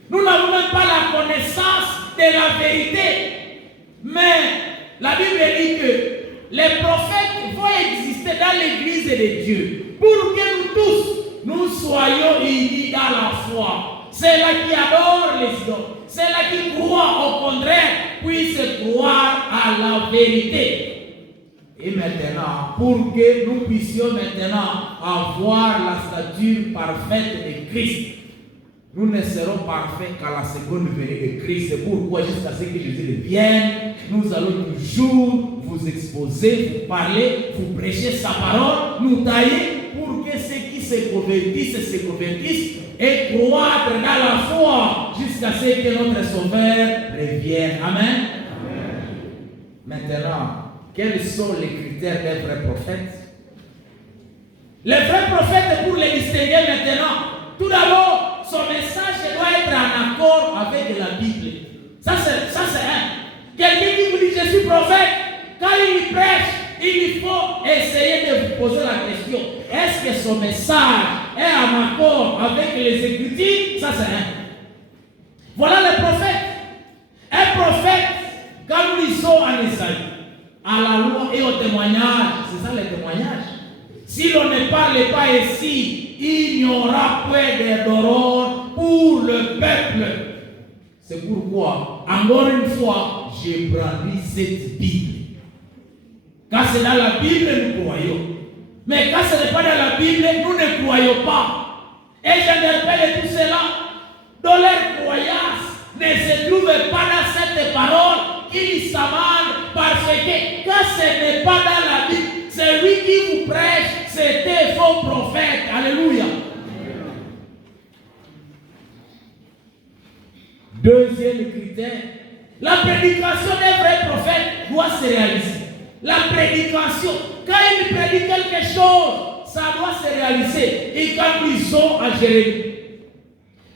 Nous n'avons même pas la connaissance de la vérité. Mais la Bible dit que les prophètes vont exister dans l'église de Dieu pour que nous tous, nous soyons unis dans la foi. Ceux-là qui adorent les idoles, ceux-là qui croient au contraire, puissent croire à la vérité. Et maintenant, pour que nous puissions maintenant avoir la stature parfaite de Christ, nous ne serons parfaits qu'à la seconde venue de Christ. C'est pourquoi jusqu'à ce que Jésus vienne, nous allons toujours vous exposer, vous parler, vous prêcher sa parole, nous tailler pour que ceux qui se convertissent et croître dans la foi jusqu'à ce que notre Sauveur revienne. Amen. Maintenant, quels sont les critères d'un vrai prophète? Les vrais prophètes, pour les distinguer maintenant, tout d'abord, son message doit être en accord avec la Bible. Ça c'est un. Quelqu'un qui vous dit je suis prophète, quand il prêche, il faut essayer de vous poser la question. Est-ce que son message est en accord avec les Écritures? Ça c'est un. Voilà le prophète. Un prophète, quand nous lisons en Isaïe, à la loi et au témoignage, c'est ça le témoignage. Si l'on ne parle pas ici, il n'y aura point d'ordre pour le peuple. C'est pourquoi, encore une fois, j'ai brandi cette Bible. Quand c'est dans la Bible, nous croyons. Mais quand ce n'est pas dans la Bible, nous ne croyons pas. Et j'interpelle tout cela, dont leur croyance ne se trouve pas dans cette parole, qu'ils s'amènent parce que quand ce n'est pas dans la Bible, c'est lui qui vous prêche, c'était faux prophète. Alléluia. Deuxième critère, la prédication d'un vrai prophète doit se réaliser. La prédication, quand il prédit quelque chose, ça doit se réaliser. Et quand nous lisons à Jérémie,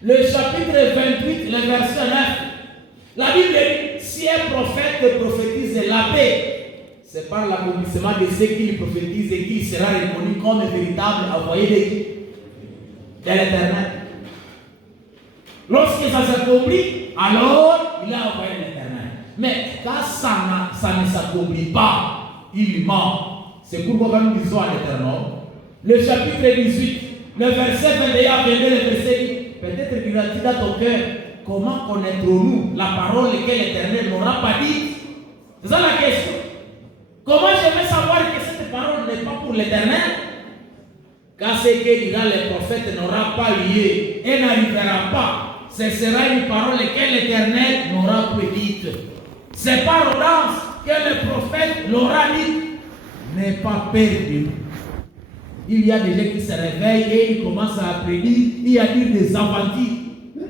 le chapitre 28, le verset 9, la Bible dit, si un prophète prophétise la paix, c'est par l'accomplissement de ce qu'il prophétise et qu'il sera reconnu comme véritable envoyé de l'Éternel. Lorsque ça s'accomplit, alors il a envoyé l'Éternel. Mais quand ça ne s'accomplit pas, il ment. C'est pourquoi quand nous lisons à l'Éternel, le chapitre 18, le verset 21 à 22, le verset 10, peut-être qu'il a dit dans ton cœur, comment connaîtrons-nous la parole que l'Éternel n'aura pas dit? C'est ça la question. Comment je vais savoir que cette parole n'est pas pour l'Éternel? Quand ce que dira le prophète n'aura pas lieu et n'arrivera pas, ce sera une parole que l'Éternel n'aura pas dite. C'est par audace que le prophète l'aura dit. N'aie pas peur de nous. Il y a des gens qui se réveillent et ils commencent à prédire, il a dit des aventures.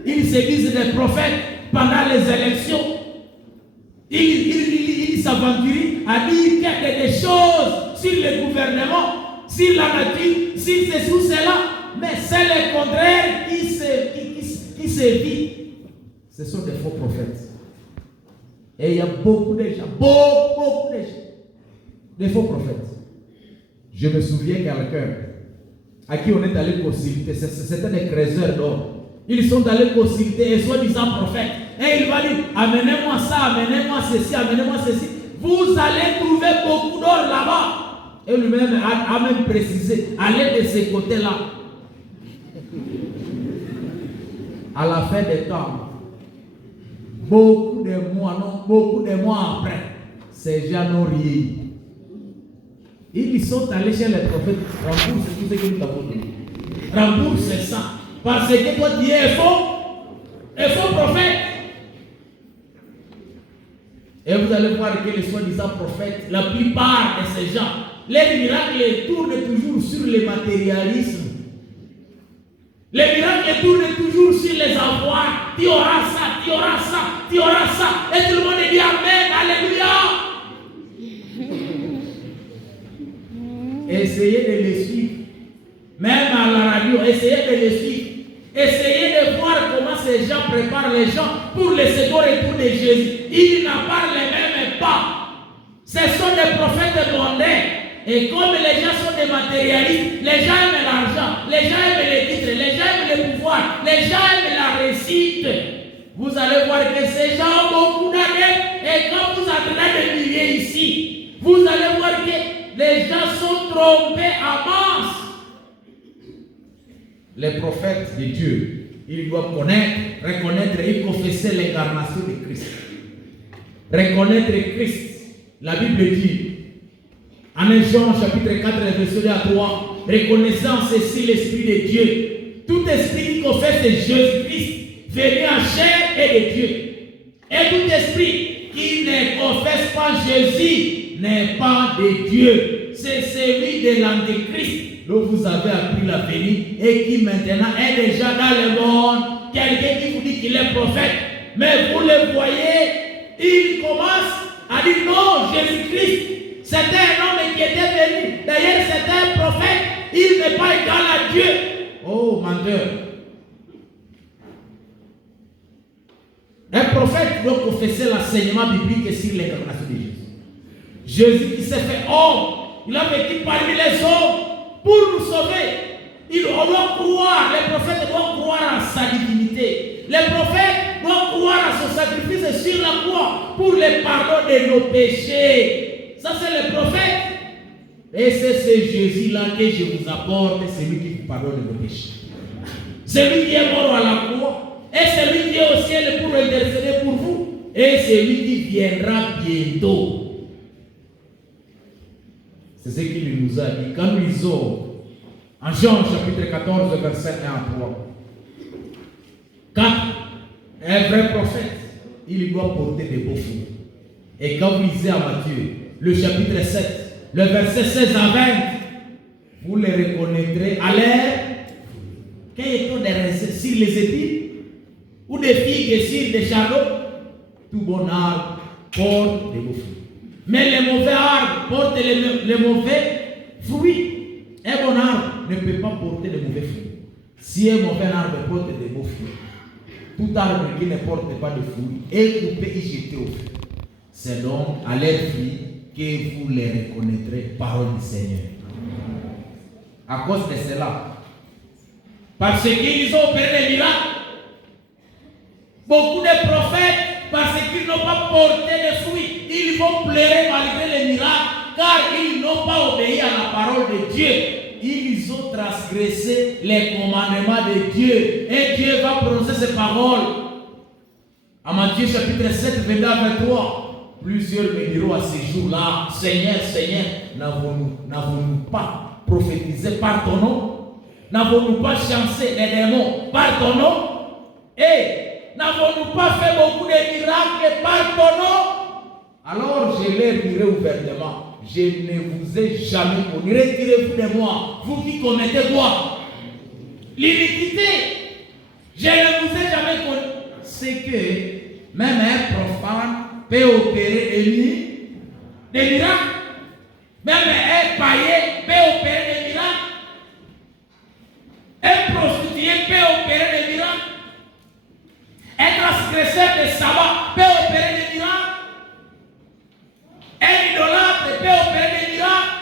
Ils se disent des prophètes pendant les élections. Ils s'aventurent à dire qu'il y a des choses sur le gouvernement, sur la nature, sur ceci ou cela. Mais c'est le contraire qui se vit. Ce sont des faux prophètes. Et il y a beaucoup de gens, beaucoup de gens, des faux prophètes. Je me souviens quelqu'un à qui on est allé consulter, c'était des creuseurs d'or. Ils sont allés consulter et soi-disant prophètes. Et il va dire, amenez-moi ça, amenez-moi ceci, amenez-moi ceci. Vous allez trouver beaucoup d'or là-bas. Et lui-même a même précisé, allez de ce côté-là. À la fin des temps, beaucoup de mois après, ces gens n'ont rien. Ils sont allés chez les prophètes, rembourse tout ce que nous avons dit. Rembourse ça. Parce que toi tu es faux prophète. Et vous allez voir que les soi-disant prophètes, la plupart de ces gens, les miracles tournent toujours sur le matérialisme. Les miracles tournent toujours sur les avoirs. Tu auras ça, tu auras ça, tu auras ça. Et tout le monde dit Amen, Alléluia. Essayez de les suivre. Même à la radio, essayez de les suivre. Essayez de voir comment ces gens préparent les gens pour le second retour de Jésus. Ils n'en parlent même pas. Ce sont des prophètes mondains. Et comme les gens sont des matérialistes, les gens aiment l'argent, les gens aiment les titres, les gens aiment le pouvoir, les gens aiment la réussite. Vous allez voir que ces gens ont beaucoup d'années. Et quand vous entendez des milliers ici, vous allez voir que les gens sont trompés à masse. Les prophètes de Dieu, ils doivent reconnaître et confesser l'incarnation de Christ. Reconnaître Christ. La Bible dit, en Jean chapitre 4, verset 2 à 3, reconnaissant ceci l'Esprit de Dieu. Tout esprit qui confesse Jésus-Christ, venu en chair et de Dieu. Et tout esprit qui ne confesse pas Jésus n'est pas de Dieu. C'est celui de l'Antéchrist dont vous avez appris la venue et qui maintenant est déjà dans le monde. Quelqu'un qui vous dit qu'il est prophète, mais vous le voyez, il commence à dire non, Jésus-Christ, c'était un homme qui était venu. D'ailleurs, c'était un prophète, il n'est pas égal à Dieu. Oh, menteur. Un prophète doit confesser l'enseignement biblique sur l'incarnation de Jésus. Jésus qui s'est fait homme, il a vécu parmi les hommes pour nous sauver. On doit croire, les prophètes doivent croire en sa divinité. Les prophètes doivent croire à son sacrifice sur la croix pour le pardon de nos péchés. Ça, c'est le prophète. Et c'est ce Jésus-là que je vous apporte, celui qui vous pardonne vos péchés. Celui qui est mort à la croix, et celui qui est au ciel pour intercéder pour vous, et celui qui viendra bientôt. C'est ce qu'il nous a dit. Quand nous lisons en Jean chapitre 14, verset 1 à 3. Quand un vrai prophète, il doit porter des beaux fruits. Et quand vous lisez à Matthieu, le chapitre 7, le verset 16 à 20, vous les reconnaîtrez à l'air. Quel est ton des sur les épis ou des figues sur des chardons? Tout bon arbre porte des beaux fruits. Mais les mauvais arbres portent les mauvais fruits. Un bon arbre ne peut pas porter de mauvais fruits. Si un mauvais arbre porte des beaux fruits, tout arbre qui ne porte pas de fruits est coupé et jeté au feu. C'est donc à leurs fruits que vous les reconnaîtrez, parole du Seigneur. À cause de cela, parce qu'ils ont opéré des miracles, beaucoup de prophètes, parce qu'ils n'ont pas porté de fruits, ils vont pleurer malgré les miracles, car ils n'ont pas obéi à la parole de Dieu. Ils ont transgressé les commandements de Dieu. Et Dieu va prononcer ces paroles. À Matthieu chapitre 7, 22 à 23. Plusieurs me diront à ces jours-là, Seigneur, Seigneur, n'avons-nous pas prophétisé par ton nom? N'avons-nous pas chassé les démons par ton nom? Et n'avons-nous pas fait beaucoup de miracles par ton nom? Alors je leur dirai ouvertement, je ne vous ai jamais connu. Retirez-vous de moi, vous qui commettez quoi? L'iniquité. Je ne vous ai jamais connu. C'est que même un profane peut opérer des miracles. Même un païen peut opérer des miracles. Un prostitué peut opérer des miracles. Un transgresseur de sabbat peut opérer des miracles. Un idolâtre peut opérer des miracles.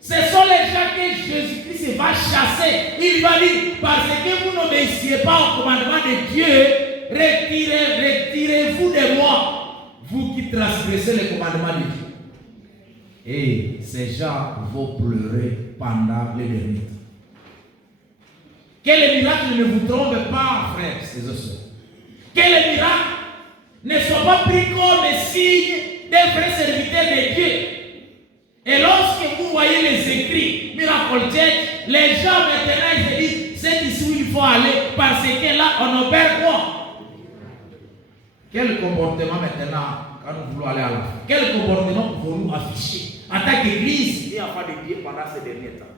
Ce sont les gens que Jésus-Christ va chasser. Il va dire, parce que vous n'obéissez pas au commandement de Dieu, retirez-vous de moi, vous qui transgressez les commandements de Dieu. Et ces gens vont pleurer pendant les derniers temps. Que les miracles ne vous trompent pas, frères et sœurs. Que les miracles ne soient pas pris comme signe des vrais serviteurs de Dieu. Et lorsque vous voyez les écrits Miracle Church, les gens maintenant ils se disent c'est ici où il faut aller parce que là on opère quoi? Quel comportement maintenant quand nous voulons aller à la fin? Quel comportement pouvons-nous afficher en tant qu'église et enfant de Dieu pendant ces derniers temps?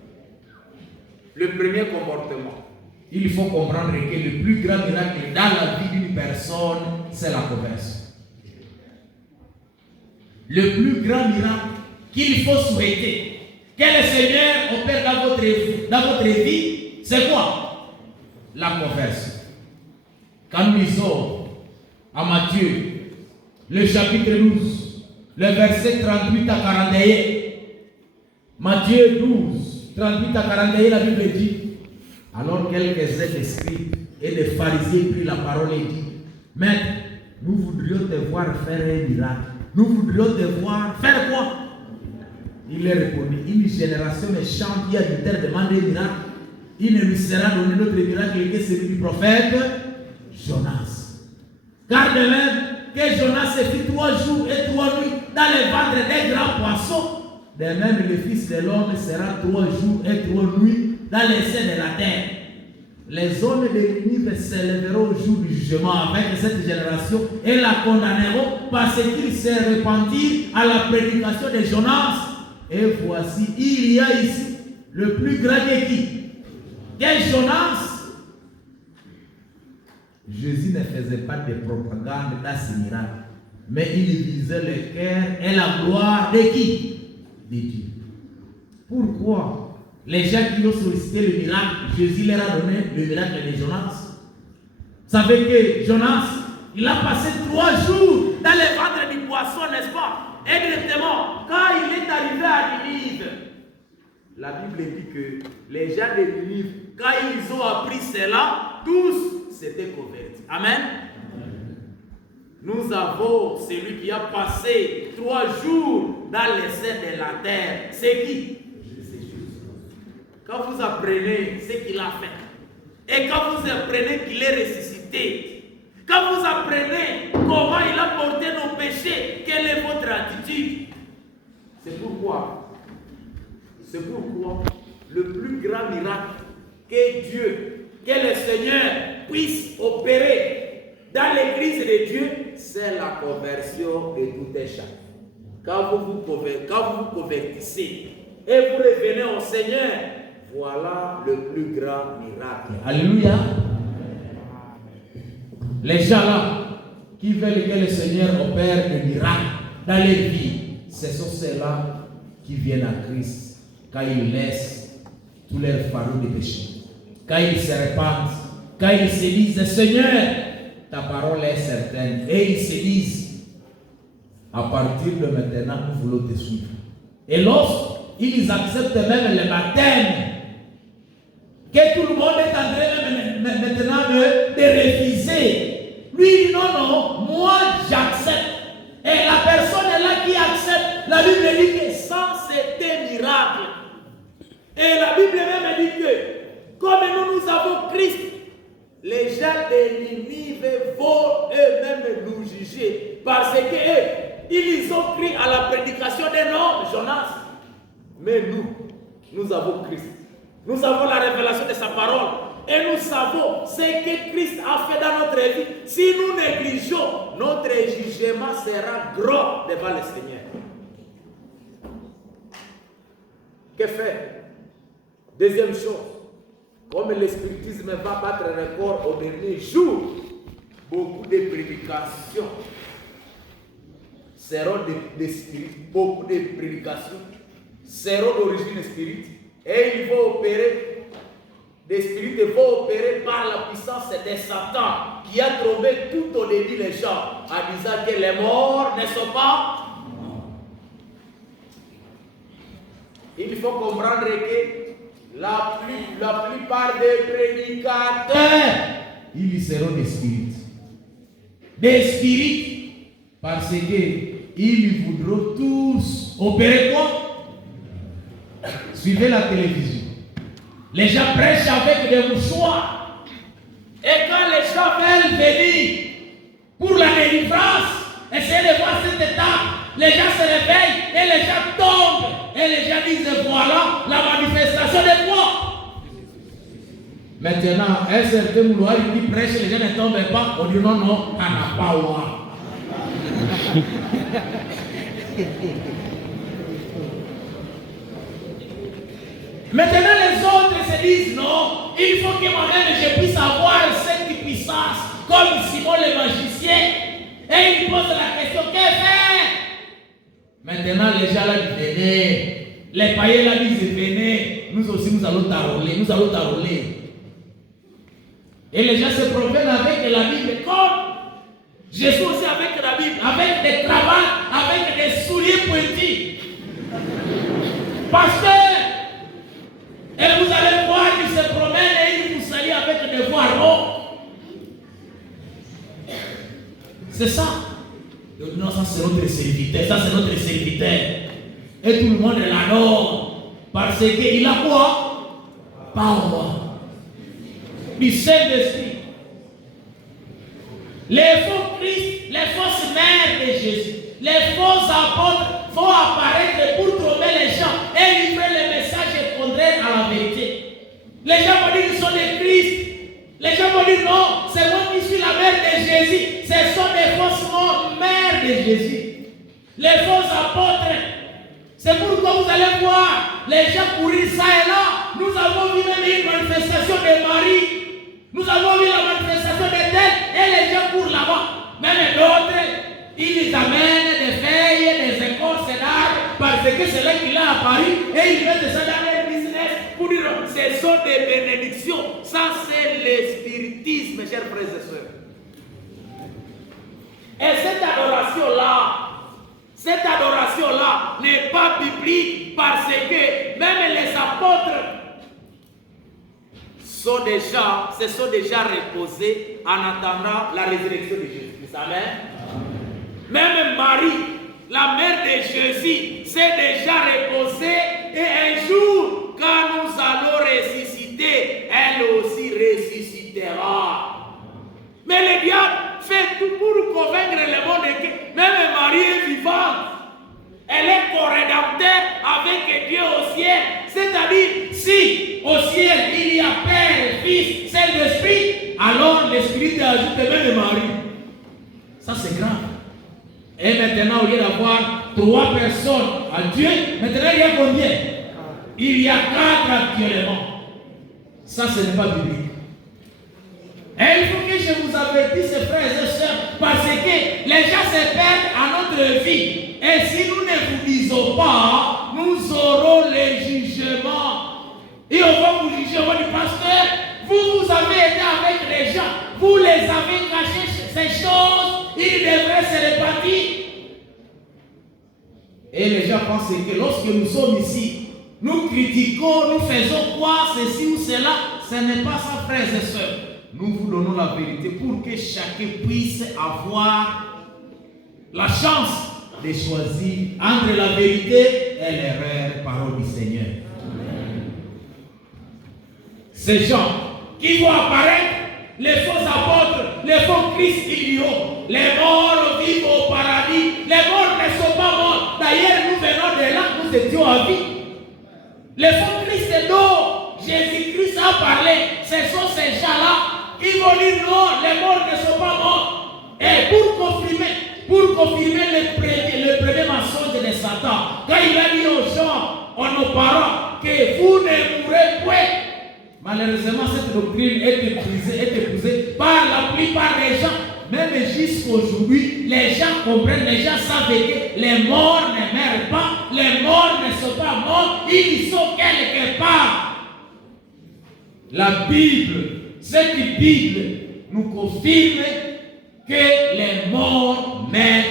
Le premier comportement, il faut comprendre que le plus grand miracle dans la vie d'une personne, c'est la conversion. Le plus grand miracle qu'il faut souhaiter, que le Seigneur opère dans votre vie, c'est quoi? La conversion. Quand nous lisons à Matthieu, le chapitre 12, le verset 38 à 41, Matthieu 12, 38 à 41, la Bible dit, alors quelques-uns des scribes et des pharisiens prirent la parole et dit, Maître, nous voudrions te voir faire un miracle. Nous voudrions te voir faire quoi? Il leur répondit, une génération méchante qui a du terre demande un miracle. Il ne lui sera donné notre miracle que celui du prophète Jonas. Car de même que Jonas se fit 3 jours et 3 nuits dans les ventres des grands poissons, de même le Fils de l'homme sera 3 jours et 3 nuits dans les seins de la terre. Les hommes de Ninive s'élèveront au jour du jugement avec cette génération et la condamneront parce qu'ils se repentirent à la prédication de Jonas. Et voici, il y a ici le plus grand de qui? Que Jonas. Jésus ne faisait pas de propagande dans ce miracle, mais il visait le cœur et la gloire de qui? De Dieu. Pourquoi? Les gens qui ont sollicité le miracle, Jésus leur a donné le miracle de Jonas. Vous savez que Jonas, il a passé 3 jours dans les ventres du poisson, n'est-ce pas? Et directement, quand il est arrivé à Ninive, la Bible dit que les gens de Ninive, quand ils ont appris cela, tous s'étaient convertis. Amen. Nous avons celui qui a passé 3 jours dans les seins de la terre. C'est qui? Quand vous apprenez ce qu'il a fait, et quand vous apprenez qu'il est ressuscité, quand vous apprenez comment il a porté nos péchés, quelle est votre attitude? C'est pourquoi le plus grand miracle que Dieu, que le Seigneur puisse opérer dans l'église de Dieu, c'est la conversion de tout un chacun. Quand vous vous convertissez et vous revenez au Seigneur, voilà le plus grand miracle. Alléluia. Les gens là qui veulent que le Seigneur opère des miracles dans leur vie, ce sont ceux-là qui viennent à Christ quand ils laissent tous leurs fardeaux de péché, quand ils se repentent, quand ils se disent Seigneur, ta parole est certaine, et ils se disent à partir de maintenant nous voulons te suivre. Et lorsqu'ils acceptent même le baptême, que tout le monde est en train maintenant de refuser. Lui dit non, moi j'accepte. Et la personne est là qui accepte. La Bible dit que ça c'est un miracle. Et la Bible même dit que comme nous avons Christ, les gens de Ninive vont eux-mêmes nous juger. Parce qu'ils ont cru à la prédication d'un homme, Jonas. Mais nous avons Christ. Nous avons la révélation de sa parole. Et nous savons ce que Christ a fait dans notre vie. Si nous négligeons, notre jugement sera gros devant le Seigneur. Que faire? Deuxième chose, comme l'espiritisme va battre un record au dernier jour, beaucoup de prédications seront beaucoup de prédications seront d'origine spirituelle. Et ils vont opérer, des spirites vont opérer par la puissance de Satan qui a trompé tout au début les gens en disant que les morts ne sont pas il faut comprendre que la plupart des prédicateurs, ils seront des spirites. Des spirites, parce qu'ils voudront tous opérer quoi? Suivez la télévision. Les gens prêchent avec des mouchoirs. Et quand les gens veulent venir pour la délivrance, essayez de voir cette étape. Les gens se réveillent et les gens tombent. Et les gens disent voilà la manifestation de quoi? Maintenant, un certain mouloir qui prêche, les gens ne tombent pas. On dit non, on n'a pas ouah. Maintenant, les autres se disent non, il faut que moi-même je puisse avoir cette puissance, comme Simon le magicien. Et il pose la question, que faire? Maintenant, les gens là disent venez, les païens là disent venez, nous aussi nous allons t'enrôler. Et les gens se promènent avec la Bible, comme Jésus aussi avec la Bible, avec des cravates, avec des souliers pointus. Parce que C'est ça. Non, ça c'est notre serviteur, ça c'est notre serviteur. Et tout le monde l'adore. Parce qu'il a quoi? Power. Du Saint-Esprit. Les faux Christ, les fausses mères de Jésus, les faux apôtres vont apparaître pour tromper les gens et livrer les messages contraires à la vérité. Les gens vont dire qu'ils sont des Christ. Les gens vont dire non, c'est moi qui suis la mère de Jésus. Ce sont des fausses mères de Jésus. Les faux apôtres. C'est pourquoi vous allez voir les gens courir ça et là. Nous avons vu même une manifestation de Marie. Nous avons vu la manifestation de tel et les gens courent là-bas. Même d'autres, ils amènent des feuilles, des écorces d'arbres parce que c'est là qu'il est à Paris et ils mettent ça dans leur business pour dire ce sont des bénédictions. Ça c'est le spiritisme, chers frères et sœurs. Et cette adoration-là n'est pas biblique parce que même les apôtres se sont déjà reposés en attendant la résurrection de Jésus. Amen. Même Marie, la mère de Jésus, s'est déjà reposée et un jour, quand nous allons ressusciter, elle aussi ressuscitera. Mais le diable fait tout pour convaincre le monde que même Marie est vivante. Elle est co-rédempteur avec Dieu au ciel. C'est-à-dire, si au ciel il y a Père, Fils, Saint-Esprit, alors l'Esprit t'ajoute même Marie. Ça c'est grave. Et maintenant, au lieu d'avoir 3 personnes à Dieu, maintenant il y a combien? Il y a 4 actuellement. Ça, ce n'est pas biblique. Et il faut que je vous avertisse, frères et sœurs, parce que les gens se perdent à notre vie. Et si nous ne vous disons pas, nous aurons les jugements. Et on va vous juger, on va dire, pasteur, vous avez été avec les gens, vous les avez cachés ces choses, ils devraient se répartir. Et les gens pensent que lorsque nous sommes ici, nous critiquons, nous faisons quoi, ceci ou cela. Ce n'est pas ça, frères et sœurs. Nous vous donnons la vérité pour que chacun puisse avoir la chance de choisir entre la vérité et l'erreur, parole du Seigneur. Amen. Ces gens qui vont apparaître, les faux apôtres, les faux Christ idiots, les morts vivent au paradis, les morts ne sont pas morts. D'ailleurs, nous venons de là, nous étions à vie. Les faux Christ dont Jésus-Christ a parlé, ce sont ces gens-là qui vont dire non, les morts ne sont pas morts. Et pour confirmer le premier mensonge de Satan, quand il a dit aux gens, à nos parents, que vous ne mourrez point. Malheureusement, cette doctrine est épousée par la plupart des gens. Même jusqu'aujourd'hui, les gens comprennent, les gens savent que les morts ne meurent pas, les morts ne sont pas morts, ils sont quelque part. La Bible, cette Bible nous confirme que les morts meurent.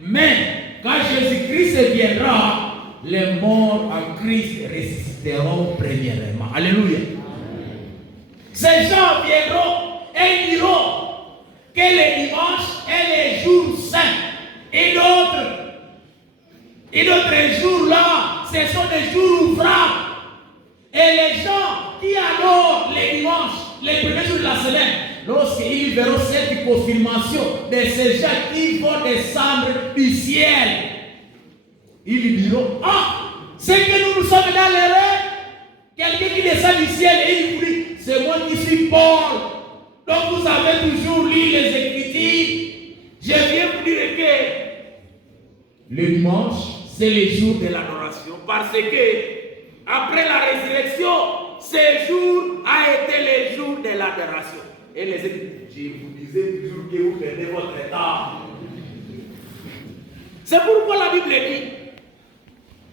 Mais quand Jésus-Christ viendra, les morts en Christ ressusciteront premièrement. Alléluia. Ces gens viendront et diront que les dimanches et les jours saints et d'autres jours là, ce sont des jours ouvrables. Et les gens qui adorent les dimanches, les premiers jours de la semaine, lorsqu'ils verront cette confirmation de ces gens qui vont descendre du ciel, ils diront, ah, c'est que nous sommes dans l'erreur. Quelqu'un qui descend du ciel et il vous dit, c'est moi qui suis Paul. Donc vous avez toujours lu les Écritures. Je viens vous dire que le dimanche, c'est le jour de l'adoration. Parce que après la résurrection, ce jour a été le jour de l'adoration. Et les Écritures, je vous disais toujours que vous perdez votre temps. C'est pourquoi la Bible dit,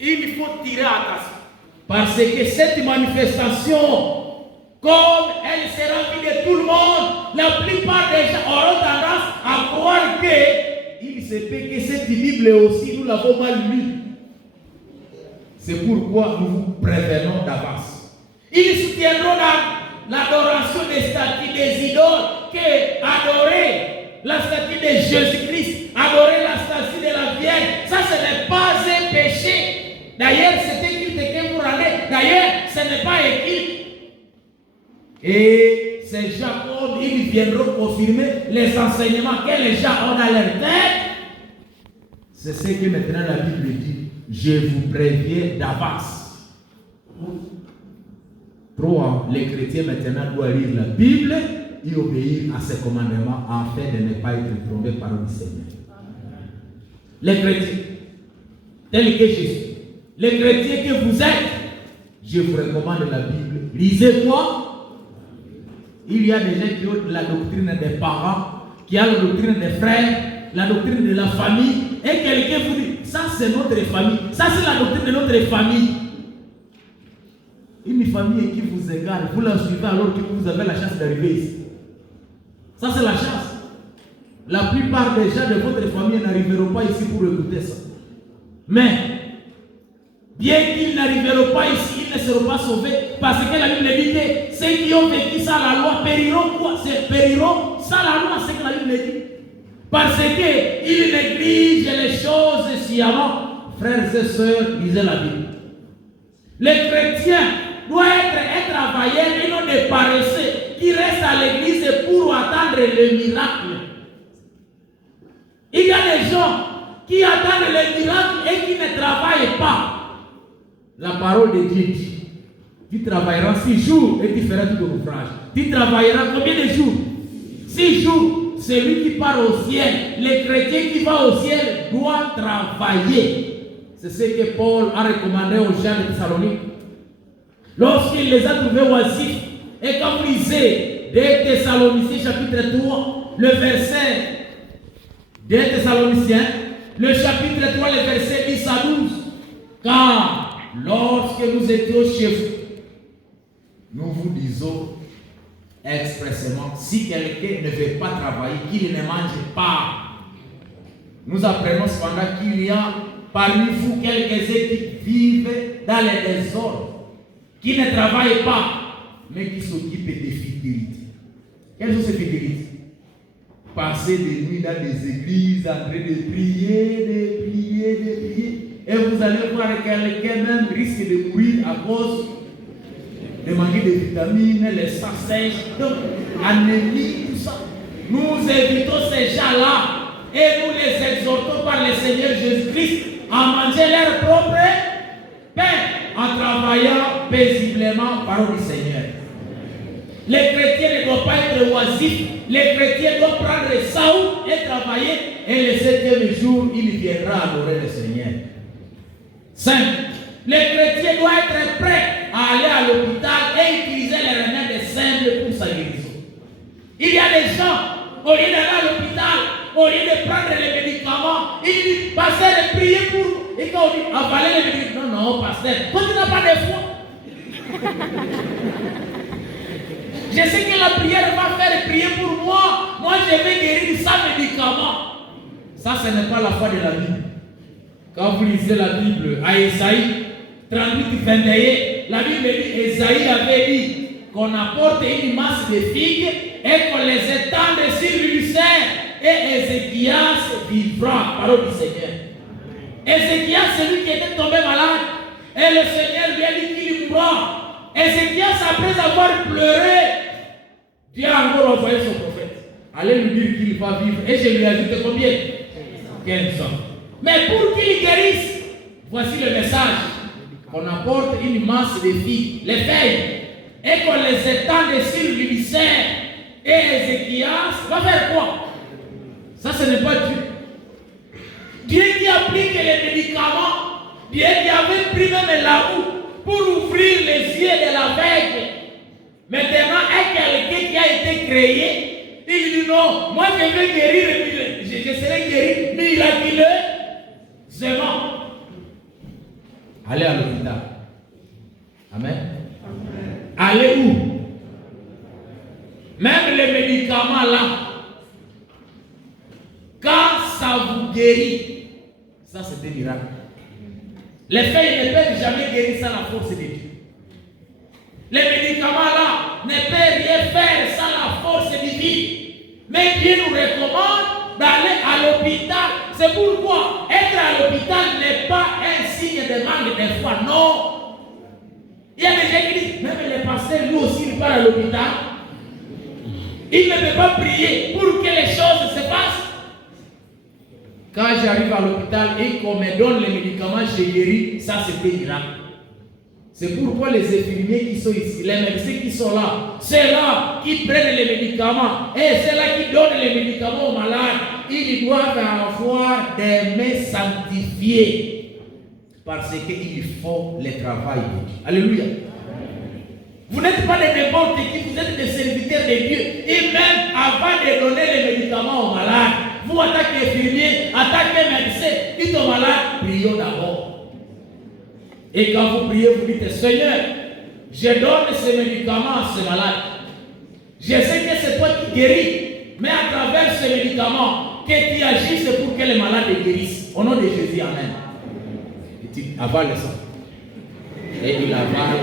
il faut tirer attention. Parce que cette manifestation, comme elle sera vue de tout le monde, la plupart des gens auront tendance à croire que il se peut que cette Bible aussi, nous l'avons mal lue. C'est pourquoi nous vous prévenons d'avance. Ils soutiendront l'adoration des statues, des idoles, que adorer la statue de Jésus-Christ, adorer la statue de la Vierge, ça ce n'est pas un péché. D'ailleurs, c'est écrit que pour aller. D'ailleurs, ce n'est pas écrit. Et ces Jacob, ils viendront confirmer les enseignements que les gens ont dans leur tête. C'est ce que maintenant la Bible dit. Je vous préviens d'avance. 3. Les chrétiens maintenant doivent lire la Bible et obéir à ses commandements afin de ne pas être trompés par le Seigneur. Les chrétiens, tels que Jésus, les chrétiens que vous êtes, je vous recommande la Bible. Lisez-moi. Il y a des gens qui ont la doctrine des parents, qui ont la doctrine des frères, la doctrine de la famille, et quelqu'un vous dit, ça c'est notre famille, ça c'est la doctrine de notre famille. Une famille qui vous égale, vous la suivez alors que vous avez la chance d'arriver ici. Ça c'est la chance. La plupart des gens de votre famille n'arriveront pas ici pour écouter ça. Mais, bien qu'ils n'arriveront pas ici, ils ne seront pas sauvés, parce que la Bible dit que ceux qui ont vécu sans la loi périront quoi? Périront sans la loi, c'est ce que la Bible dit. Parce qu'ils négligent les choses sciemment. Frères et sœurs, lisez la Bible. Les chrétiens doivent être un travailleur et non des paresseux qui restent à l'église pour attendre le miracle. Il y a des gens qui attendent le miracle et qui ne travaillent pas. La parole de Dieu dit, tu travailleras 6 jours et tu feras tout ton ouvrage. Tu travailleras combien de jours? 6 jours. Celui qui part au ciel, les chrétiens qui vont au ciel doivent travailler. C'est ce que Paul a recommandé aux gens de Thessalonique. Lorsqu'il les a trouvés oisifs, et quand vous lisez des Thessaloniciens chapitre 3, le verset des Thessaloniciens, le chapitre 3, le verset 10 à 12, car lorsque nous étions chez vous, nous vous disons expressément, si quelqu'un ne veut pas travailler, qu'il ne mange pas. Nous apprenons cependant qu'il y a parmi vous quelques-uns qui vivent dans les désordres, qui ne travaillent pas, mais qui s'occupent des fidélités. Quelles sont ces fidélités? Passer des nuits dans des églises, en train de prier. Et vous allez voir que quelqu'un même risque de mourir à cause de manquer de vitamines, les sangs sèches, donc anémie, tout ça. Nous évitons ces gens-là et nous les exhortons par le Seigneur Jésus-Christ à manger leur propre pain en travaillant paisiblement par le Seigneur. Les chrétiens ne doivent pas être oisifs. Les chrétiens doivent prendre Saoul et travailler. Et le 7e jour, il viendra adorer le Seigneur. 5. Les chrétiens doivent être prêts à aller à l'hôpital et utiliser les remèdes simples pour sa guérison. Il y a des gens, au lieu d'aller à l'hôpital, au lieu de prendre les médicaments, ils disent, pasteur, priez pour. Et quand on dit, avaler les médicaments, non, pasteur, toi tu n'as pas de foi. Je sais que la prière va faire prier pour moi. Moi, je vais guérir sans médicaments. Ça, ce n'est pas la foi de la Bible. Quand vous lisez la Bible à Ésaïe 38, 21, la Bible dit, Ésaïe avait dit qu'on apporte une masse de figues et qu'on les étende sur l'ulcère. Et Ézéchias vivra, parole du Seigneur. Ézéchias, celui qui était tombé malade, et le Seigneur lui a dit qu'il mourra. Ézéchias, après avoir pleuré, Dieu a encore envoyé son prophète. Allez lui dire qu'il va vivre. Et je lui ai ajouté combien? 15 ans. Mais pour qu'il guérisse, voici le message. On apporte une masse de figues, les feuilles, et qu'on les étende sur l'ulcère. Et Ézéchias va faire quoi? Ça, ce n'est pas Dieu. Dieu qui applique les médicaments, Dieu qui avait pris même la roue pour ouvrir les yeux de l'aveugle. Maintenant, un quelqu'un qui a été créé, il dit non, moi je vais guérir, je serai guéri miraculeusement. Allez à l'hôpital. Amen. Allez où? Même les médicaments là, quand ça vous guérit, ça c'est un miracle. Les feuilles ne peuvent jamais guérir sans la force de Dieu. Les médicaments là ne peuvent rien faire sans la force divine. Mais Dieu nous recommande d'aller à l'hôpital. C'est pourquoi être à l'hôpital n'est pas un signe de manque de foi. Non. Il y a des gens qui disent, même les pasteurs, lui aussi, il part à l'hôpital. Il ne peut pas prier pour que les choses se passent. Quand j'arrive à l'hôpital et qu'on me donne les médicaments, je guéris, ça c'était miracle. C'est pourquoi les infirmiers qui sont ici, les médecins qui sont là, c'est là qui prennent les médicaments et c'est là qui donnent les médicaments aux malades. Ils doivent avoir des mains sanctifiées parce qu'il faut le travail de Dieu. Alléluia. Vous n'êtes pas de n'importe qui, vous êtes des serviteurs de Dieu. Et même avant de donner les médicaments aux malades, vous attaquez infirmiers, attaquez médecins, dites aux malades, prions d'abord. Et quand vous priez, vous dites, Seigneur, je donne ces médicaments à ces malades. Je sais que c'est toi qui guéris, mais à travers ces médicaments, que tu agisses pour que les malades guérissent. Au nom de Jésus, amen. Et tu avales ça. Et il avale.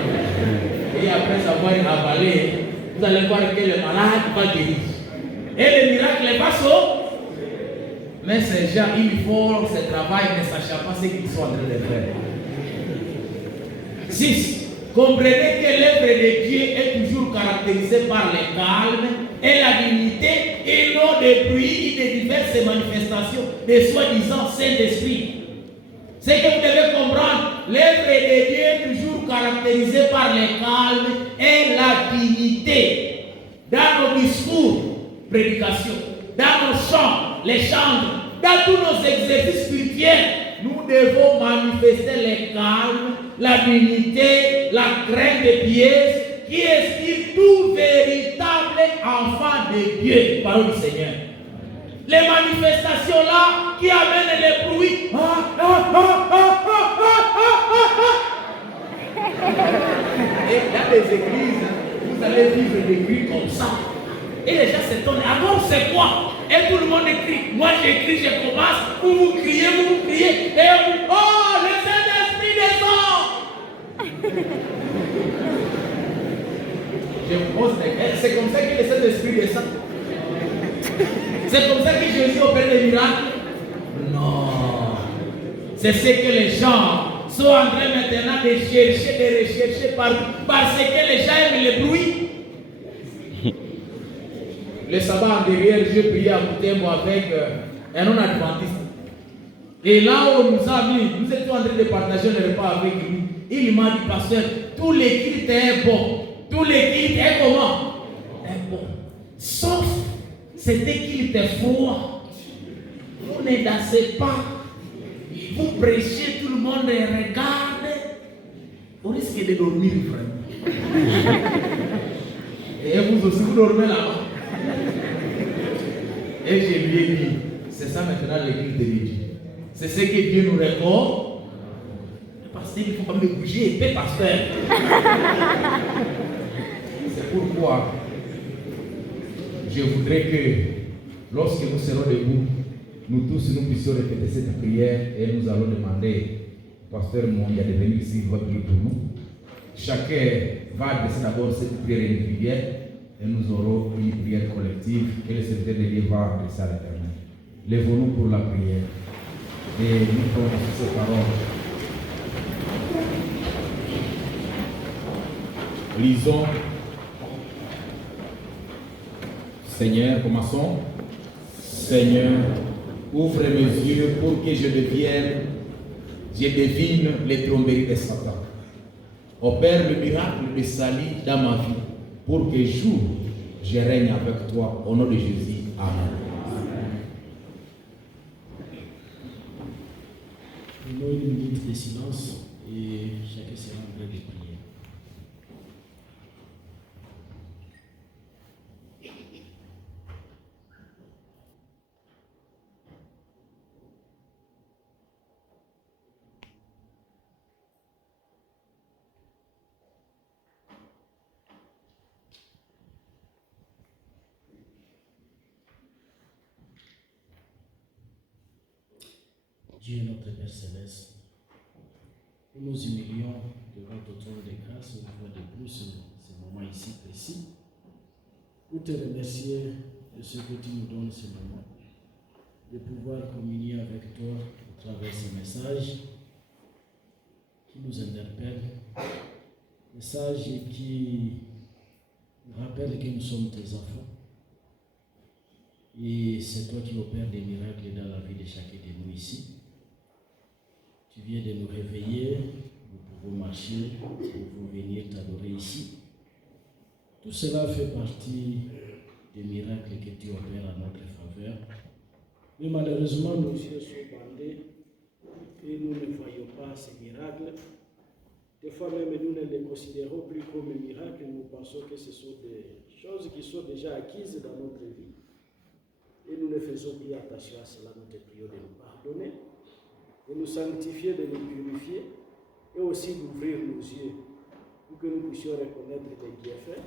Et après avoir avalé, vous allez voir que le malade va guérir. Et le miracle va sauver. Mais ces gens, ils font ce travail ne sachant pas ce qu'ils sont en train de faire. 6. Comprenez que l'œuvre de Dieu est toujours caractérisée par le calme et la dignité et non des bruits et des diverses manifestations de soi-disant Saint-Esprit. C'est que vous devez comprendre, l'œuvre de Dieu est toujours caractérisée par le calme et la dignité. Dans nos discours, prédication, dans nos chants, les chants, dans tous nos exercices spirituels, nous devons manifester le calme, la dignité, la crainte de Dieu, qui inspire tout véritable enfant de Dieu, parole du Seigneur. Les manifestations là qui amènent les bruits. Et dans les églises, vous allez vivre des bruits comme ça. Et les gens s'étonnent. Alors c'est quoi? Et tout le monde crie. Moi j'écris, je commence. Vous criez. Et on dit, oh, le Saint-Esprit descend. C'est comme ça que le Saint-Esprit descend. C'est comme ça que Jésus opère les miracles. Non. C'est ce que les gens sont en train maintenant de chercher, de rechercher parce que les gens aiment le bruit. Le sabbat en derrière, je priais à Moutembo avec un non-adventiste. Et là où nous a mis, nous étions en train de partager le repas avec lui. Il m'a dit, pasteur, tous les cultes est bon. Tous les cultes est comment? Est bon. Sauf, c'était qu'il était froid. Vous ne dansez pas. Vous prêchez, tout le monde regarde. On risque de dormir, frère. Et vous aussi, vous dormez là-bas. Et je lui ai dit, c'est ça maintenant l'église de Dieu. C'est ce que Dieu nous récorde. Pasteur, il ne faut pas me bouger, paix pasteur. C'est pourquoi je voudrais que lorsque nous serons debout, nous tous nous puissions répéter cette prière et nous allons demander au pasteur Mondia de venir ici, il va prier pour nous. Chacun va adresser d'abord cette prière individuelle et nous aurons une prière collective et le serviteur de Dieu va adresser à l'Éternel. Lèvons-nous pour la prière et nous prononçons ces paroles. Lisons. Seigneur, commençons. Seigneur, ouvre mes yeux pour que je devine les tromperies de Satan. Opère le miracle de salut dans ma vie pour que jour je règne avec toi au nom de Jésus. Amen. Nous avons une minute de silence et chacun sera en train de prier. Dieu notre Père Céleste, nous nous humilions devant ton trône de grâce une fois de plus ce moment ici précis pour te remercier de ce que tu nous donnes ce moment, de pouvoir communier avec toi à travers ces messages qui nous interpellent, messages qui nous rappellent que nous sommes tes enfants. Et c'est toi qui opères des miracles dans la vie de chacun de nous ici. Tu viens de nous réveiller, nous pouvons marcher, nous pouvons venir t'adorer ici. Tout cela fait partie des miracles que tu opères à notre faveur. Mais malheureusement, nos yeux sont bandés et nous ne voyons pas ces miracles. Des fois même, nous ne les considérons plus comme miracles. Nous pensons que ce sont des choses qui sont déjà acquises dans notre vie. Et nous ne faisons plus attention à cela. Nous te prions de nous pardonner, de nous sanctifier, de nous purifier et aussi d'ouvrir nos yeux pour que nous puissions reconnaître les bienfaits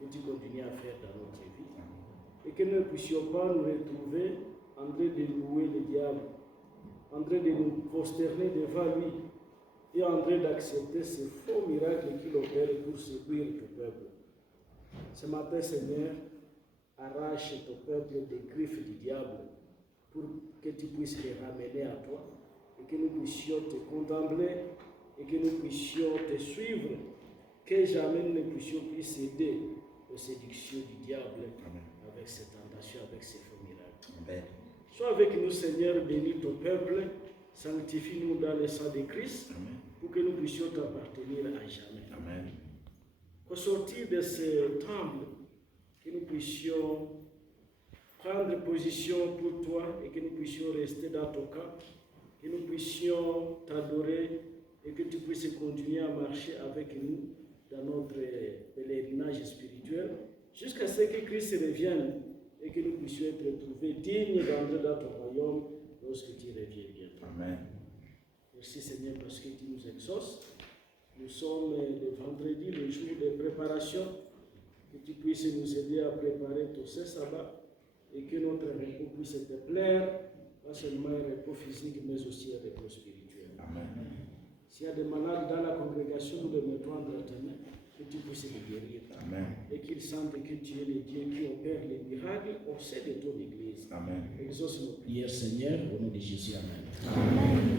que tu continues à faire dans notre vie et que nous ne puissions pas nous retrouver en train de louer le diable, en train de nous prosterner devant lui et en train d'accepter ces faux miracles qu'il opère pour séduire ton peuple. Ce matin, Seigneur, arrache ton peuple des griffes du diable pour que tu puisses les ramener à toi et que nous puissions te contempler et que nous puissions te suivre, que jamais nous ne puissions plus céder aux séductions du diable. Amen. Avec ces tentations, avec ces faux miracles. Amen. Sois avec nous, Seigneur, bénis ton peuple, sanctifie-nous dans le sang de Christ. Amen. Pour que nous puissions t'appartenir à jamais. Amen. Au sortir de ce temple, que nous puissions prendre position pour toi et que nous puissions rester dans ton camp, que nous puissions t'adorer et que tu puisses continuer à marcher avec nous dans notre pèlerinage spirituel jusqu'à ce que Christ revienne et que nous puissions être trouvés dignes d'entrer dans ton royaume lorsque tu reviens bientôt. Amen. Merci Seigneur parce que tu nous exauces. Nous sommes le vendredi, le jour de préparation. Que tu puisses nous aider à préparer ton Saint-Sabbat et que notre repos puisse te plaire, pas seulement un repos physique, mais aussi un repos spirituel. Amen. S'il y a des malades dans la congrégation, nous les mettons entre tes mains, que tu puisses les guérir. Amen. Et qu'ils sentent que tu es le Dieu qui opère les miracles au sein de ton Église. Amen. Exauce nos prières, Seigneur, au nom de Jésus. Amen. Amen.